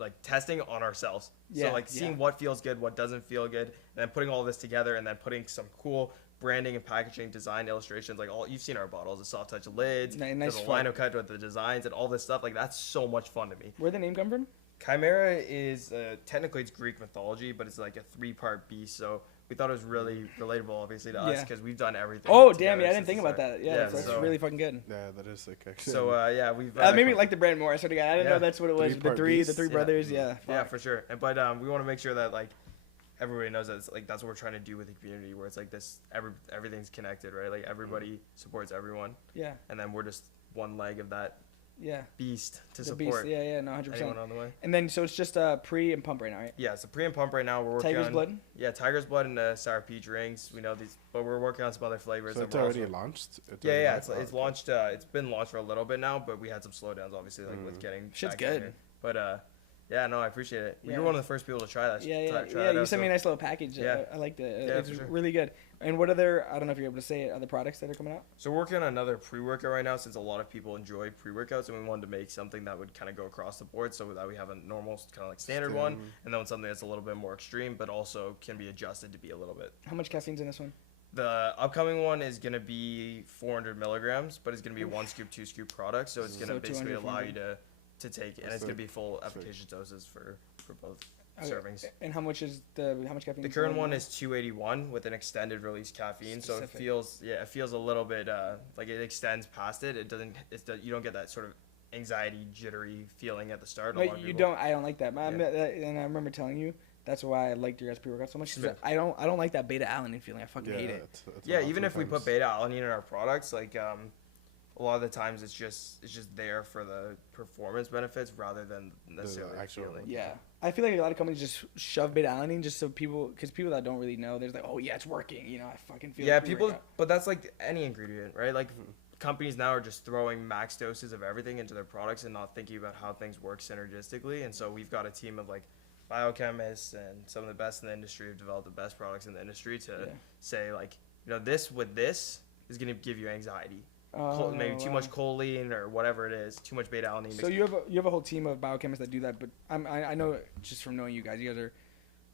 like testing on ourselves. Yeah, So like seeing yeah. what feels good, what doesn't feel good, and then putting all this together, and then putting some cool branding and packaging, design illustrations. Like you've seen our bottles, the soft touch lids, Nice the font. lino cut with the designs and all this stuff. Like that's so much fun to me. Where'd the name come from? Chimera is technically it's Greek mythology, but it's like a 3-part beast. So we thought it was really relatable, obviously, to us Yeah. because we've done everything. Oh, together damn, yeah, I didn't since think the about start. that. Yeah, that's so, really fucking good. Yeah, that is sick. Actually. So yeah, we've Made me like the brand more. I swear to God, I didn't Yeah. know that's what it was. The Three-part three beast. brothers. Yeah. Yeah, fuck. for sure. But we want to make sure that like everybody knows that it's, like that's what we're trying to do with the community, where it's like this everything's connected, right? Like everybody supports everyone, Yeah. and then we're just one leg of that Yeah. beast to The support beast. Yeah. No, 100%. anyone on the way. And then so it's just pre and pump right now, right? Yeah, it's a pre and pump right now. We're working Tiger's on blood. Yeah, tiger's blood and sour peach rings. We know these, but we're working on some other flavors. So and it's we're already also- launched. Yeah, it's launched. It's been launched for a little bit now, but we had some slowdowns, obviously, like with getting. Shit's back in good. here. But yeah, no, I appreciate it. Yeah. You were one of the first people to try that. Yeah. try that You out, sent me a so- nice little package. Yeah. I liked it. Yeah, It's for sure. really good. And what other? I don't know if you're able to say it. Other products that are coming out. So we're working on another pre-workout right now, since a lot of people enjoy pre-workouts, and we wanted to make something that would kind of go across the board, so that we have a normal kind of like standard one, and then something that's a little bit more extreme, but also can be adjusted to be a little bit. How much caffeine's in this one? The upcoming one is going to be 400 milligrams, but it's going to be a 1 scoop, 2 scoop product, so it's going to So basically 200, allow you to take it, and it's going to be full Sick. efficacious doses for both Okay. servings. And how much caffeine? The current one is 281 with an extended release caffeine, so it Specific. feels a little bit like it extends past it. It doesn't. You don't get that sort of anxiety, jittery feeling at the start. But you don't. I don't like that. And I remember telling you that's why I liked your guys' pre-workout so much. Cause I don't like that beta-alanine feeling. I fucking hate it. Yeah, even if we put beta-alanine in our products, like a lot of the times it's just there for the performance benefits rather than necessarily the actual feeling. Yeah, I feel like a lot of companies just shove beta-alanine just so people that don't really know, they're like, oh yeah, it's working. You know, I fucking feel. Yeah, people. But that's like any ingredient, right? Like. Companies now are just throwing max doses of everything into their products and not thinking about how things work synergistically. And so we've got a team of like biochemists and some of the best in the industry have developed the best products in the industry to say like, you know, this with this is going to give you anxiety. Maybe too much choline or whatever it is, too much beta-alanine. So you have a whole team of biochemists that do that, but I know just from knowing you guys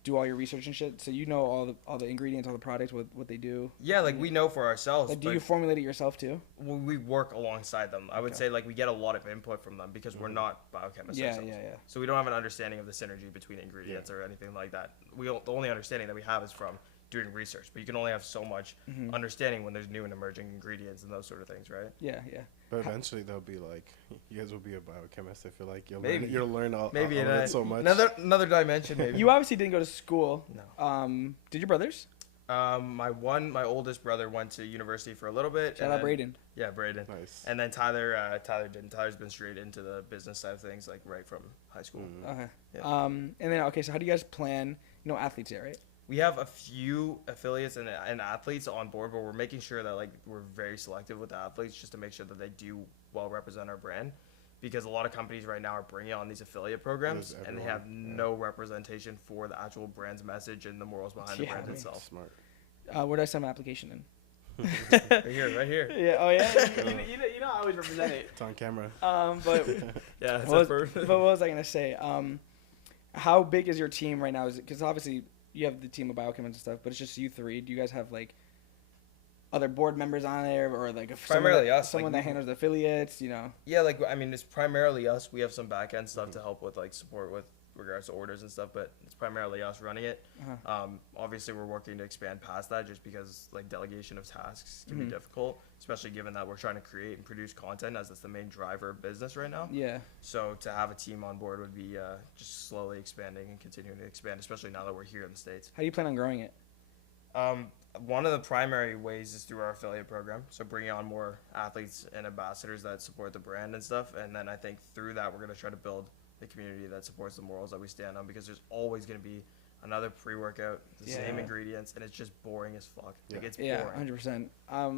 do all your research and shit, so you know all the ingredients, all the products, what they do. Yeah, like we know for ourselves. Like, do you formulate it yourself too? We work alongside them. I would say like we get a lot of input from them because we're not biochemists ourselves. Yeah. So we don't have an understanding of the synergy between ingredients or anything like that. The only understanding that we have is from doing research, but you can only have so much understanding when there's new and emerging ingredients and those sort of things, right? Yeah. But eventually they'll be like, you guys will be a biochemist. I feel like you'll learn all so much. Another dimension, maybe. You obviously didn't go to school. No. Did your brothers? My oldest brother went to university for a little bit. Shout out Braden. Yeah, Braden. Nice. And then Tyler didn't. Tyler's been straight into the business side of things, like right from high school. Okay. Yeah. And then so how do you guys plan? Athletes here, right? We have a few affiliates and athletes on board, but we're making sure that like we're very selective with the athletes just to make sure that they do well represent our brand, because a lot of companies right now are bringing on these affiliate programs and they have no representation for the actual brand's message and the morals behind the brand itself. Smart. Where do I send my application in? right here. Yeah. Oh yeah. you know I always represent it. It's on camera. But yeah. But what was I gonna say? How big is your team right now? Because obviously you have the team of biochemists and stuff, but it's just you three. Do you guys have like other board members on there, or like someone that handles the affiliates? You know. Yeah, like I mean, it's primarily us. We have some back end stuff to help with like support with regards to orders and stuff, but it's primarily us running it. Obviously, we're working to expand past that, just because like delegation of tasks can be difficult, especially given that we're trying to create and produce content, as that's the main driver of business right now. Yeah. So to have a team on board would be just slowly expanding and continuing to expand, especially now that we're here in the States. How do you plan on growing it? One of the primary ways is through our affiliate program, so bringing on more athletes and ambassadors that support the brand and stuff, and then I think through that we're going to try to build the community that supports the morals that we stand on, because there's always going to be another pre-workout, the same ingredients, and it's just boring as fuck. Like it's boring. 100%.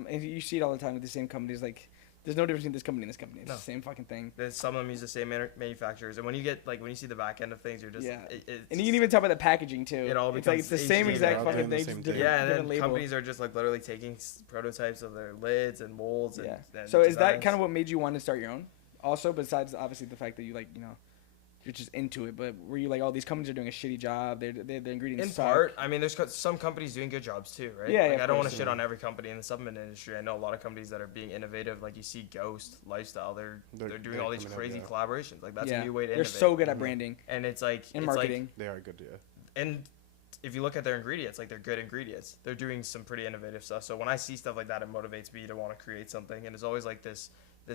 And you see it all the time with the same companies. Like, there's no difference between this company and this company. It's the same fucking thing. Some of them use the same manufacturers, and when you see the back end of things, you're just and you can even tell by the packaging too. It all becomes it's the same exact fucking thing. And then companies are just like literally taking prototypes of their lids and molds. And so is that kind of what made you want to start your own? Also, besides obviously the fact that you you're just into it, but were you like, oh, these companies are doing a shitty job, their ingredients suck? In part, I mean, there's some companies doing good jobs too, right? I don't want to shit on every company in the supplement industry. I know a lot of companies that are being innovative, like you see Ghost Lifestyle, they're doing all these crazy collaborations. Like that's a new way to innovate. They're so good at branding. And it's like marketing. They are good, And if you look at their ingredients, like they're good ingredients. They're doing some pretty innovative stuff. So when I see stuff like that, it motivates me to want to create something. And it's always like this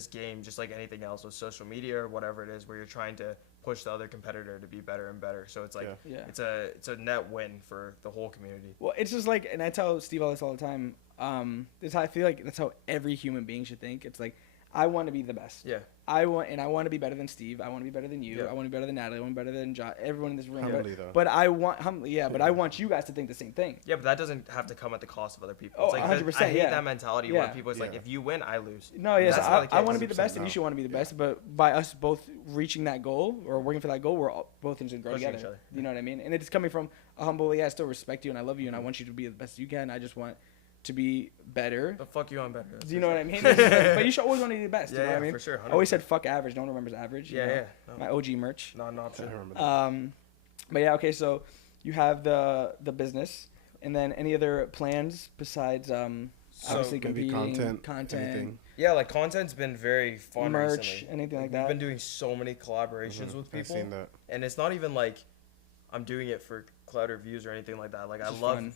game, just like anything else with social media or whatever it is, where you're trying to push the other competitor to be better and better. So it's like it's a net win for the whole community. Well, it's just like, and I tell Steve all this all the time. I feel like that's how every human being should think. It's like, I want to be the best. Yeah. I want to be better than Steve. I want to be better than you. Yeah. I want to be better than Natalie. I want to be better than John. Everyone in this room. Humbly, though. But I want you guys to think the same thing. Yeah, but that doesn't have to come at the cost of other people. Oh, it's like 100%. I hate that mentality where people, it's like, if you win, I lose. No, yes, I want to be the best, and you should want to be the best. But by us both reaching that goal or working for that goal, we're both going to grow together. Each other. You know what I mean? And it's coming from a humble, I still respect you and I love you and I want you to be the best you can. I just want to be better. The fuck you on better. Do you know what I mean? But you should always want to be the best. You know what I mean? For sure. 100%. I always said fuck average. No one remembers average. Yeah. My OG merch. Not an option. I remember that. But yeah, okay. So you have the business, and then any other plans besides obviously competing, content. Anything. Yeah, like content's been very fun merch, recently. anything like that. We've been doing so many collaborations with people. I've seen that. And it's not even like I'm doing it for clout or views or anything like that. Like I love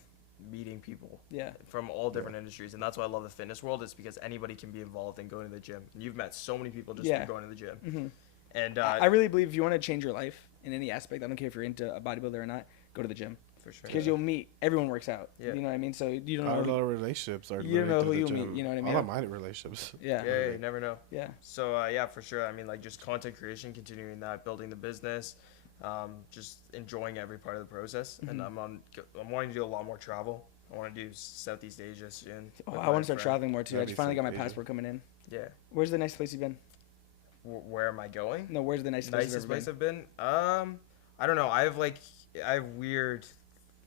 meeting people Yeah. from all different industries, and that's why I love the fitness world. Is because anybody can be involved in going to the gym. And you've met so many people just through going to the gym. Mm-hmm. And I really believe if you want to change your life in any aspect, I don't care if you're into a bodybuilder or not, go to the gym. For sure. Because you'll meet, everyone works out. Yeah. You know what I mean? So you don't know. A lot of relationships are. You don't know who you'll meet. You know what I mean? All of my relationships. Yeah. Yeah, you never know. Yeah. So yeah, for sure. I mean, like just content creation, continuing that, building the business, just enjoying every part of the process. Mm-hmm. And I'm wanting to do a lot more travel. I want to do Southeast Asia soon. Oh, I want to start traveling more too. I just finally got my passport coming in. Yeah. Where's the nicest place you've been? Where am I going? No, where's the nicest place I've been? I don't know. I have weird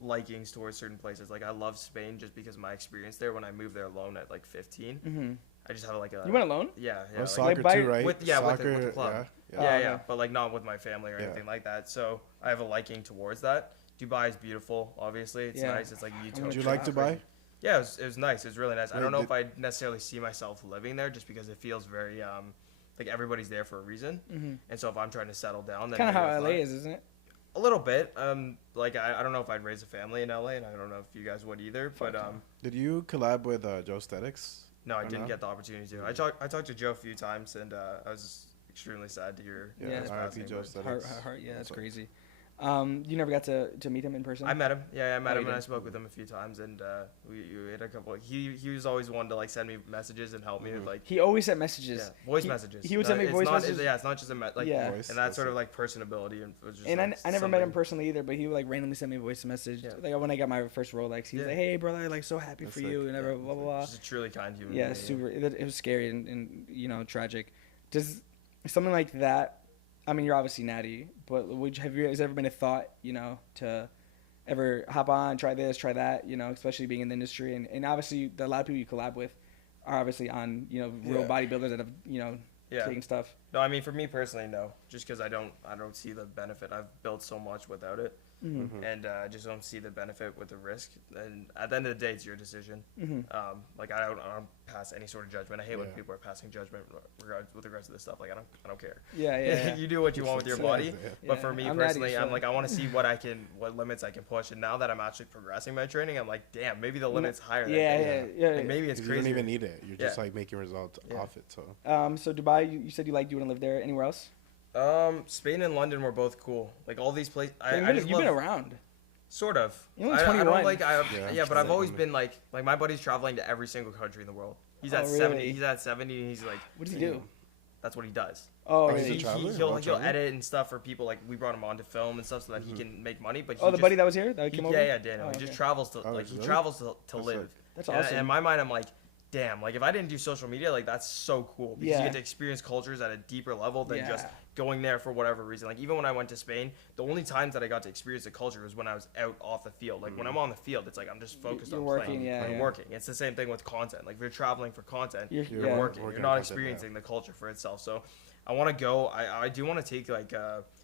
likings towards certain places. Like I love Spain just because of my experience there when I moved there alone at like 15. Mm-hmm. I just have like a. You went alone? Yeah. Oh, soccer too, right? With the club. Yeah. But like not with my family or anything like that. So I have a liking towards that. Dubai is beautiful. Obviously, it's nice. It's like utopia. Did you like Dubai? Yeah, it was nice. It was really nice. I don't know if I necessarily see myself living there just because it feels very like everybody's there for a reason. Mm-hmm. And so if I'm trying to settle down, then kind of how LA is, isn't it? A little bit. Like I don't know if I'd raise a family in LA, and I don't know if you guys would either. But did you collab with Joe Aesthetics? No, I didn't get the opportunity to. I talked to Joe a few times, and I was extremely sad to hear. Yeah, R.I.P. Joe Aesthetics. Heart, yeah, that's crazy. You never got to meet him in person? I met him. Yeah, I met him and I spoke with him a few times, and we had a couple. He was always one to like send me messages and help me with like. He always sent messages. Yeah, voice messages. He would send me voice messages. Yeah, it's not just a voice, and that sort of like personability and. I never met him personally either, but he would like randomly send me a voice message. Yeah. Like when I got my first Rolex, he was like, "Hey, brother, like so happy for you," and blah blah blah. Just a truly kind human. Yeah, super. It was scary and tragic. Does something like that? I mean, you're obviously natty, but has ever been a thought, to ever hop on, try this, try that, especially being in the industry, and obviously a lot of people you collab with are obviously on, real bodybuilders that have, taken stuff. No, I mean for me personally, no, just because I don't see the benefit. I've built so much without it. Mm-hmm. And I just don't see the benefit with the risk. And at the end of the day, it's your decision. Mm-hmm. Like I don't pass any sort of judgment. I hate when people are passing judgment with regards to this stuff. Like I don't care. Yeah. You do what you want with your body. But for me personally, I'm like I want to see what limits I can push. And now that I'm actually progressing my training, I'm like, damn, maybe the limit's higher. Yeah. Like maybe it's crazy. You don't even need it. You're just like making results off it. So. So Dubai, you said you want to live there. Anywhere else? Spain and London were both cool. Like all these places. You've been around. Sort of. You're only 21. I don't but I've always been like my buddy's traveling to every single country in the world. He's at 70. He's at 70, and he's like. What does he do? That's what he does. Oh, he's a traveler? He'll edit and stuff for people. Like we brought him on to film and stuff so that he can make money. But the buddy that was here that came over. Yeah, Daniel. He just travels to travels to live. That's awesome. And in my mind, I'm like. Damn, like if I didn't do social media, like that's so cool because you get to experience cultures at a deeper level than just going there for whatever reason. Like even when I went to Spain, the only times that I got to experience the culture was when I was out off the field. Like when I'm on the field, it's like I'm just focused on working, playing. I'm working. It's the same thing with content. Like if you're traveling for content, you're working. You're not experiencing the culture for itself. So I want to go. I do want to take like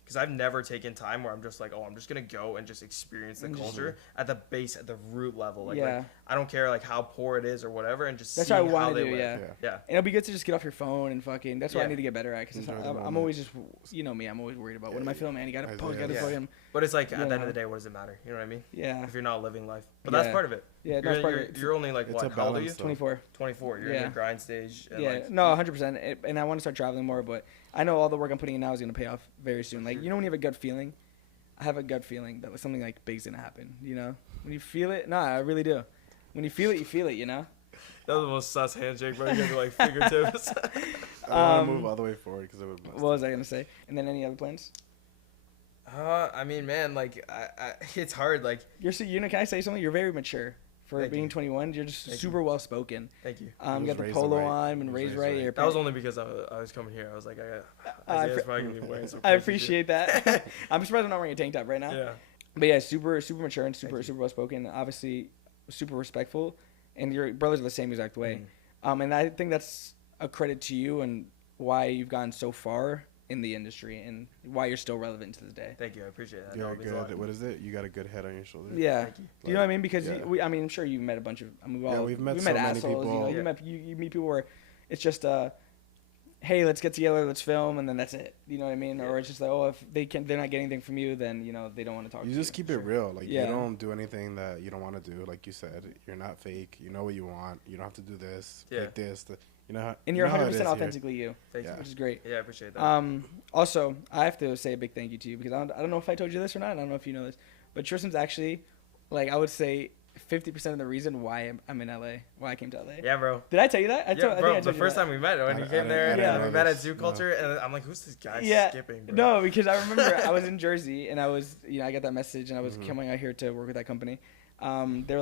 because I've never taken time where I'm just like, I'm just gonna go and just experience the culture at the base, at the root level. Like I don't care like how poor it is or whatever, and just that's see what I how want they to do. live. Yeah. And it'll be good to just get off your phone and fucking. That's what I need to get better at because I'm always just, me, I'm always worried about what am I filming, man? You gotta post, gotta fucking. But it's like at the end of the day, what does it matter? You know what I mean? Yeah. If you're not living life, but that's part of it. Yeah, that's part of it. You're only like what? How old are you? 24. 24. You're in your grind stage. And no, 100%. And I want to start traveling more, but I know all the work I'm putting in now is gonna pay off very soon. Like when you have a gut feeling. I have a gut feeling that something like big's gonna happen. When you feel it, I really do. When you feel it, you feel it. That was the most sus handshake, bro. You guys are like fingertips. I want to move all the way forward because it would. What was I gonna say? And then any other plans? I mean, man, like it's hard. Like can I say something? You're very mature. For being 21, you're just super well spoken. Thank you. You got the polo on and raised right. That was only because I was coming here. I was like, Isaiah's probably gonna be wearing some. I appreciate that. I'm surprised I'm not wearing a tank top right now. Yeah. But yeah, super mature and super well spoken. Obviously, super respectful, and your brothers are the same exact way. Mm-hmm. And I think that's a credit to you and why you've gone so far in the industry and why you're still relevant to this day. Thank you, I appreciate that. You're good. What is it? You got a good head on your shoulders. Yeah. Thank you. Do you know what I mean? Because I'm sure you've met a bunch of. We've met so many assholes. people. You meet people where it's just hey, let's get together, let's film, and then that's it. You know what I mean? Or it's just like, oh, if they're not getting anything from you, then they don't want to talk to you. You just keep it real. Like you don't do anything that you don't want to do. Like you said, you're not fake. You know what you want. You don't have to do this, like this. And you're 100% authentically you, which is great. Yeah, I appreciate that. Also, I have to say a big thank you to you because I don't know if I told you this or not. I don't know if you know this, but Tristyn's actually, like, I would say 50% of the reason why I'm in LA, why I came to LA. Yeah, bro. Did I tell you that? I told the first time we met, when you came there, and we met at Zoo Culture, and I'm like, who's this guy skipping, bro? No, because I remember I was in Jersey, and I was, I got that message, and I was coming out here to work with that company. They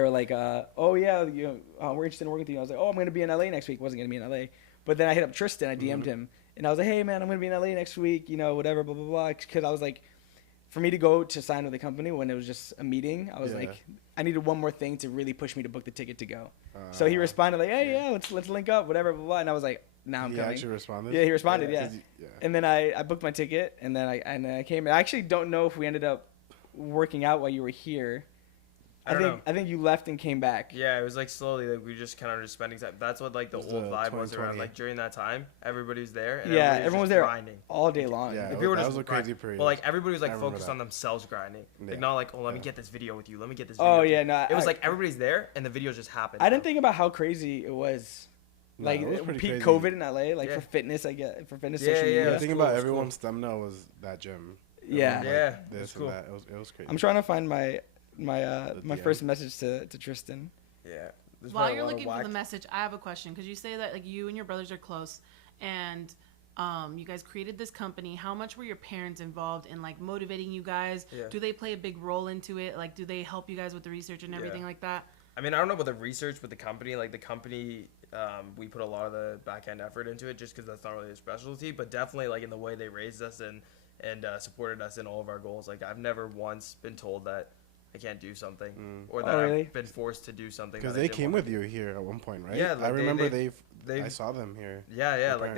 were like, oh yeah, we're interested in working with you. I was like, oh, I'm gonna be in LA next week. Wasn't gonna be in LA, but then I hit up Tristyn. I DM'd him, and I was like, hey man, I'm gonna be in LA next week. Whatever, blah blah blah. Because I was like, for me to go to sign with the company when it was just a meeting, I was like, I needed one more thing to really push me to book the ticket to go. So he responded like, hey, let's link up, whatever, blah blah. And I was like, now I'm coming. He actually responded. Yeah, he responded. Yeah. And then I booked my ticket, and then I came. I actually don't know if we ended up working out while you were here. I think you left and came back. Yeah, it was like slowly, like we just kind of just spending time. That's what like the whole vibe was around. Like during that time, everybody was there. And everyone was there grinding all day long. Yeah, like, that was a crazy period. Well, like everybody was like focused on themselves grinding. Like not like, oh, let me get this video with you. Let me get this. Video Oh yeah, no. It was like everybody's there and the videos just happened. I didn't think about how crazy it was. Like peak COVID in LA, like for fitness, social media. I think about everyone's thumbnail was that gym. Yeah, this and that. It was crazy. I'm trying to find my first message to Tristyn. Yeah. While you're looking for the message, I have a question because you say that like you and your brothers are close, and you guys created this company. How much were your parents involved in like motivating you guys? Yeah. Do they play a big role into it? Like, do they help you guys with the research and everything like that? I mean, I don't know about the research with the company. Like the company, we put a lot of the back end effort into it just because that's not really a specialty. But definitely like in the way they raised us and supported us in all of our goals. Like I've never once been told that I can't do something or that I've been forced to do something. Because they came with you here at one point, right? Yeah, like I remember I saw them here. Yeah, like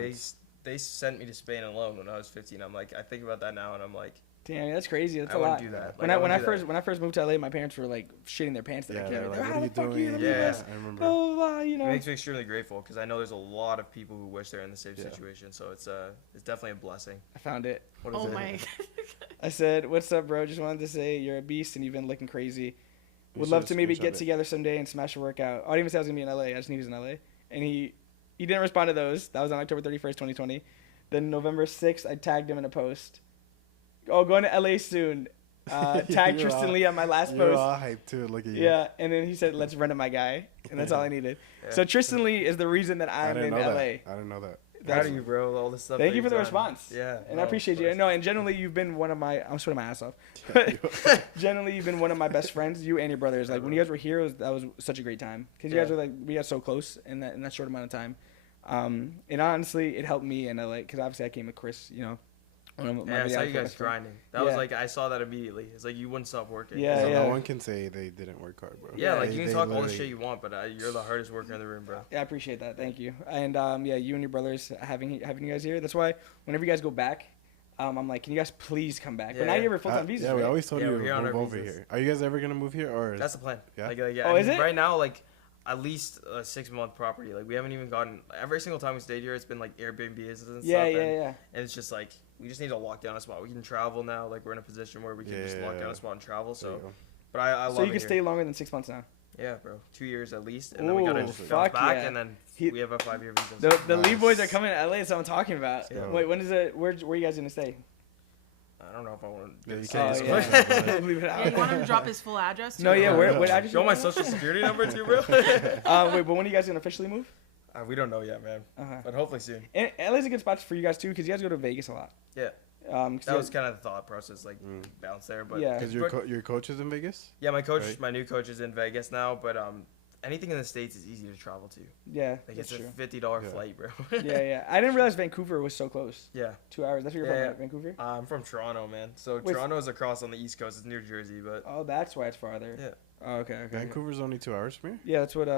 they sent me to Spain alone when I was 15. I'm like, I think about that now, and I'm like, damn, that's crazy. That's a lot. Do that. Like, when I first moved to LA, my parents were like shitting their pants that I came. Like, what are you doing? I remember. Blah, blah, blah, It makes me extremely grateful because I know there's a lot of people who wish they're in the same situation. So it's definitely a blessing. I found it. What is it? My! I said, "What's up, bro? Just wanted to say you're a beast and you've been looking crazy. Would love to maybe get together someday and smash a workout." I didn't even say I was gonna be in LA. I just knew he was in LA, and he didn't respond to those. That was on October 31st, 2020. Then November 6th, I tagged him in a post. Oh, going to LA soon. Tag Tristyn Lee on my last post. You're all hyped too. Look at you. Yeah, and then he said, "Let's run to my guy," and that's all I needed. So TristynLee is the reason that I'm in LA. I didn't know that. Proud of you, bro. All this stuff. Thank you for the response. Yeah, and I appreciate you. No, and generally you've been one of my. I'm sweating my ass off. Generally, you've been one of my best friends. You and your brothers. Like when you guys were here, that was such a great time because you guys were like we got so close in that short amount of time. And honestly, it helped me in LA because obviously I came with Chris. I saw you guys grinding. That was like I saw that immediately. It's like you wouldn't stop working. Yeah, No one can say they didn't work hard, bro. Yeah, like you can talk all the shit you want, but you're the hardest worker in the room, bro. Yeah, I appreciate that. Thank you. And you and your brothers having you guys here. That's why whenever you guys go back, I'm like, can you guys please come back? But now you're full-time visas. Yeah, we always told you to move over here. Are you guys ever gonna move here or? That's the plan. Yeah. Is it? Right now, like. At least a 6-month property. Like we haven't even gotten every single time we stayed here. It's been like Airbnbs and stuff. And it's just like we just need to lock down a spot. We can travel now. Like we're in a position where we can just lock down a spot and travel. So, but I love it. So you can stay longer than 6 months now. Yeah, bro. 2 years at least, and then we gotta just bounce back, and then we have a 5-year visa. The Lee boys are coming to LA. That's what I'm talking about. Yeah. Wait, when is it? Where are you guys gonna stay? I don't know if I want to. Leave it out. You want him to drop his full address? No, yeah. What address? You want my social security number too, bro? Wait, but when are you guys gonna officially move? We don't know yet, man. But hopefully soon. And LA's a good spot for you guys too, because you guys go to Vegas a lot. Yeah. That was kind of the thought process, like bounce there, but yeah. Because your coach is in Vegas. Yeah, my new coach is in Vegas now, but anything in the States is easy to travel to. Yeah, like it's a $50 flight, bro. yeah. I didn't realize Vancouver was so close. Yeah, 2 hours. That's where you're from, right? Vancouver. I'm from Toronto, man. So Toronto is across on the East Coast. It's near Jersey, but that's why it's farther. Yeah. Oh, okay. Vancouver's only 2 hours from here. Yeah, that's what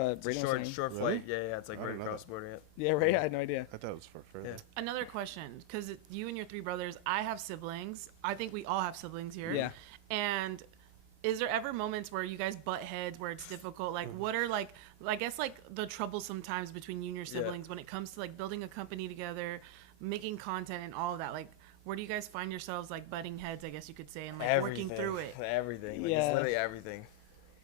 short flight. Yeah, it's like right across the border. Yeah, right. I had no idea. I thought it was further. Yeah. Another question, because you and your 3 brothers, I have siblings. I think we all have siblings here. Yeah. And is there ever moments where you guys butt heads, where it's difficult? Like, what are, like, I guess, like, the troublesome times between you and your siblings when it comes to, like, building a company together, making content and all of that? Like, where do you guys find yourselves, like, butting heads, I guess you could say, and, like, working through it? Everything. Like, it's literally everything.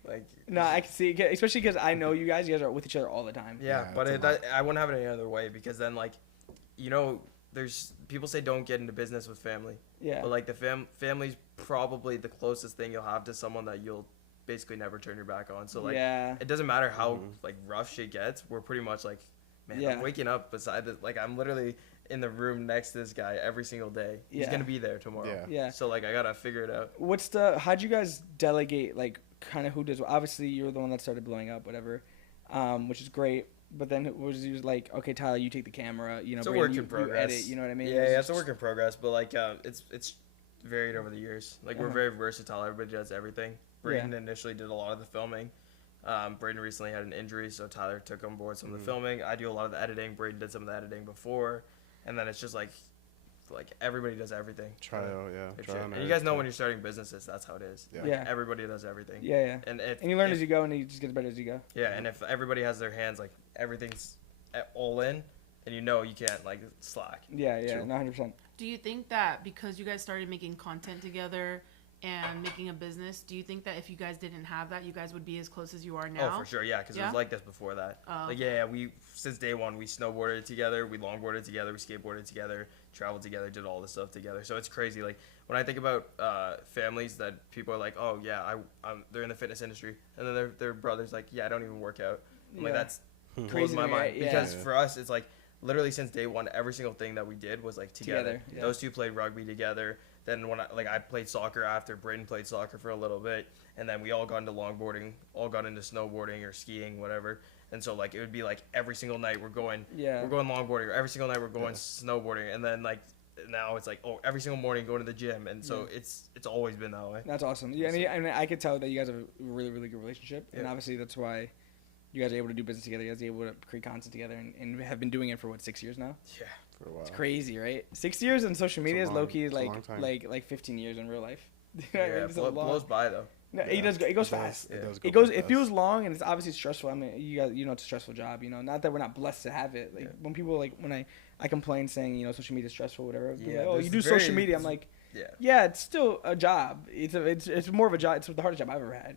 Like, no, I can see, especially because I know you guys are with each other all the time. Yeah, but I wouldn't have it any other way, because then, like, you know, there's people say don't get into business with family. Yeah. But, like, the family's probably the closest thing you'll have to someone that you'll basically never turn your back on. So, like, it doesn't matter how, like, rough shit gets. We're pretty much, like, man, I'm waking up beside this. Like, I'm literally in the room next to this guy every single day. He's going to be there tomorrow. Yeah. So, like, I got to figure it out. How'd you guys delegate, like, kind of who does, obviously you're the one that started blowing up, whatever, which is great. But then it was like, okay, Tyler, you take the camera, you know, it's a work in progress. You edit, you know what I mean? Yeah, it's a work in progress, but like, it's varied over the years. Like, we're very versatile. Everybody does everything. Braden initially did a lot of the filming. Braden recently had an injury, so Tyler took on board some of the filming. I do a lot of the editing. Braden did some of the editing before, and then it's just like everybody does everything. And you guys know when you're starting businesses, that's how it is. Yeah. Everybody does everything. Yeah. And you learn as you go, and you just get better as you go. Yeah, and if everybody has their hands, like, everything's all in, and you know you can't, like, slack. Yeah, 100%. Do you think that because you guys started making content together and making a business, do you think that if you guys didn't have that, you guys would be as close as you are now? Oh, for sure, yeah, because it was like this before that. Like, we, since day one, we snowboarded together, we longboarded together, we skateboarded together, traveled together, did all this stuff together. So it's crazy. Like, when I think about families that people are like, oh, yeah, they're in the fitness industry, and then their brother's like, yeah, I don't even work out. I'm like, that's crazy my mind. Because for us, it's like, literally since day one, every single thing that we did was, like, together. Those two played rugby together. Then when I played soccer after, Braden played soccer for a little bit, and then we all got into longboarding, all got into snowboarding or skiing, whatever. And so, like, it would be like every single night we're going longboarding, or every single night we're going snowboarding, and then, like, now it's like, oh, every single morning going to the gym, and so it's always been that way. That's awesome. Yeah, and I could tell that you guys have a really, really good relationship, and obviously that's why you guys are able to do business together. You guys are able to create content together, and have been doing it for 6 years now. Yeah. For a while. It's crazy, right? 6 years on social media is low-key like 15 years in real life. It blows by though. No, it does. It goes fast. It feels long, and it's obviously stressful. I mean, you guys, it's a stressful job. Not that we're not blessed to have it. Like when people when I complain saying social media is stressful, whatever. Like, oh, you do social media. I'm like, yeah, it's still a job. It's more of a job. It's the hardest job I've ever had.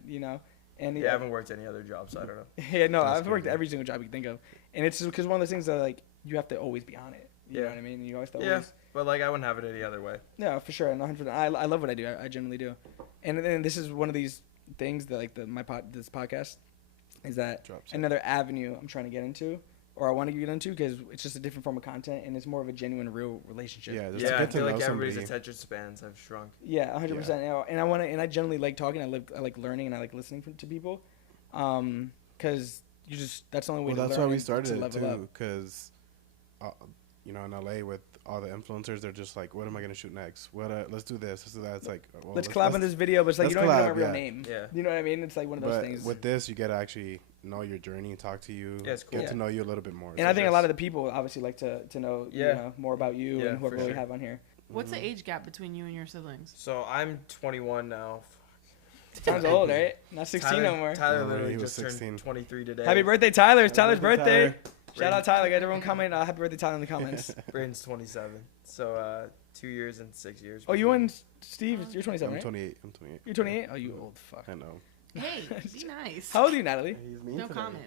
And I haven't worked any other job, so I don't know. Yeah, no, I've worked every single job you can think of, and it's just because one of those things that like you have to always be on it. You know what I mean? You always have to always. But like I wouldn't have it any other way. No, for sure. 100%. I love what I do. I genuinely do. And then this is one of these things that like this podcast is that another avenue I'm trying to get into, or I want to get into, because it's just a different form of content and it's more of a genuine, real relationship. I feel like everybody's attention spans have shrunk. Yeah, 100%. And I generally like talking. I like learning, and I like listening to people, because that's the only way to learn. Well, that's why we started it too, because in LA with all the influencers, they're just like, what am I going to shoot next? Let's do this, let's do that. It's like, well, let's collab on this video, but it's like, you don't even know my real name. Yeah. You know what I mean? It's like one of those things. With this, you get to actually know your journey, talk to you, get to know you a little bit more. And I think a lot of the people obviously like to know, more about you and whoever we have on here. What's the age gap between you and your siblings? So I'm 21 now. Sounds old, right? Not 16 no more. Tyler literally just turned 23 today. Happy birthday, Tyler. It's Tyler's birthday. Shout out Tyler. Guys, everyone comment happy birthday, Tyler, in the comments. Braden's 27. So 2 years and 6 years. Oh, you and Steve, you're 27, right? I'm 28. You're 28? Oh, you old fuck. I know. Hey, be nice. How old are you, Natalie? No comment.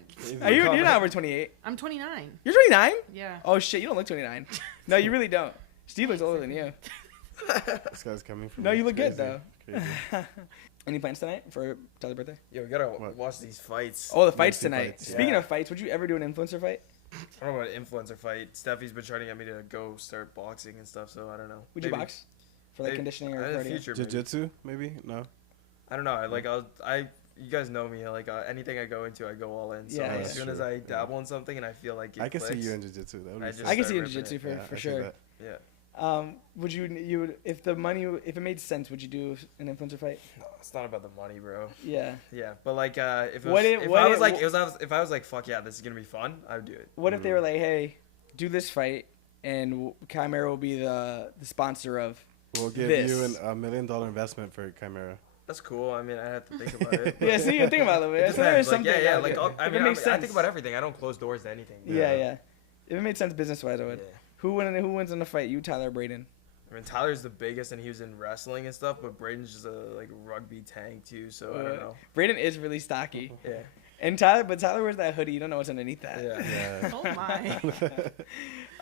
You're not over 28. I'm 29. You're 29? Yeah. Oh, shit. You don't look 29. No, you really don't. Steve looks older than you. This guy's coming from No, you look good, though. Any plans tonight for Tyler's birthday? Yeah, we gotta watch these fights. Oh, the fights tonight. Speaking of fights, would you ever do an influencer fight? I don't know about an influencer fight. Steffi's been trying to get me to go start boxing and stuff, so I don't know. Would you box? For like conditioning or cardio? Future, jiu-jitsu, maybe? No? I don't know. You guys know me. Like anything I go into, I go all in. So as soon as I dabble in something and I feel like I can see you in jiu-jitsu. I can see you in jiu-jitsu for sure. Yeah. Would you if it made sense, would you do an influencer fight? No, it's not about the money, bro. Yeah. Yeah, but like if I was like fuck yeah, this is gonna be fun, I would do it. What if they were like, hey, do this fight, and Chimera will be the sponsor of. We'll give you $1 million investment for Chimera. That's cool. I mean, I have to think about it. Yeah, see, you think about it. It depends. Like, yeah. Like, I mean, I think about everything. I don't close doors to anything. Yeah. If it made sense business-wise, I would. Yeah. Who wins in the fight? You, Tyler, or Braden? I mean, Tyler's the biggest, and he was in wrestling and stuff. But Braden's just a rugby tank too. So I don't know. Braden is really stocky. Yeah. And Tyler wears that hoodie. You don't know what's underneath that. Yeah. Oh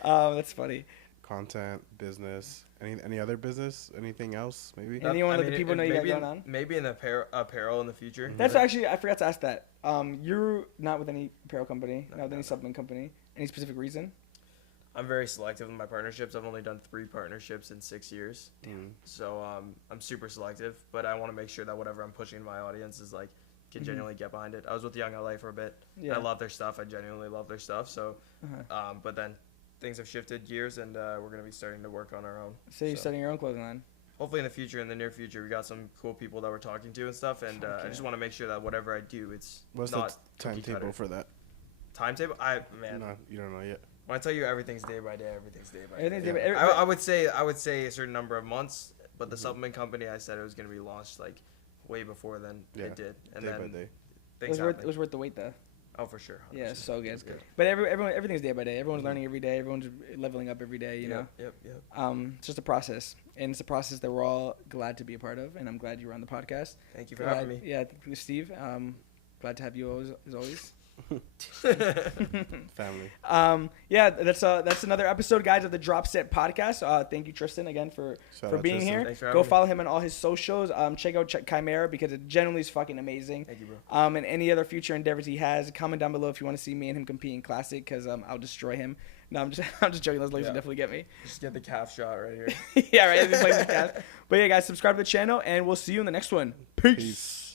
my. That's funny. Content, business, any other business, anything else, maybe? Anyone that the people know you got going on? Maybe in the apparel in the future. That's actually, I forgot to ask that. You're not with any apparel company, not with any supplement company. Any specific reason? I'm very selective in my partnerships. I've only done 3 partnerships in 6 years. Damn. So I'm super selective, but I want to make sure that whatever I'm pushing to my audience is like can genuinely get behind it. I was with Young LA for a bit. Yeah. I love their stuff. I genuinely love their stuff. So, but then things have shifted gears, and we're going to be starting to work on our own. So you're starting your own clothing line? Hopefully in the near future, we got some cool people that we're talking to and stuff, and I just want to make sure that whatever I do, it's What's not the timetable for that? Timetable? No, you don't know yet. When I tell you everything's day by day, everything's day by day. Yeah. I would say a certain number of months, but the supplement company, I said it was going to be launched like way before then. Yeah. It did, and day then by day. It was worth the wait though. Oh, for sure. 100%. Yeah, so good. But everything's day by day. Everyone's learning every day. Everyone's leveling up every day. You know. Yep. It's just a process, and it's a process that we're all glad to be a part of. And I'm glad you were on the podcast. Thank you for having me. Yeah, Steve. Glad to have you as always. Family. Yeah, that's another episode, guys, of the Drop Set podcast. Thank you, Tristyn, again for being here. Thanks for Go having follow him on all his socials. Check out Chimera because it genuinely is fucking amazing. Thank you, bro. And any other future endeavors he has, comment down below if you want to see me and him compete in Classic because I'll destroy him. No, I'm just joking. Those legs will definitely get me. Just get the calf shot right here. Yeah, right. But yeah, guys, subscribe to the channel and we'll see you in the next one. Peace.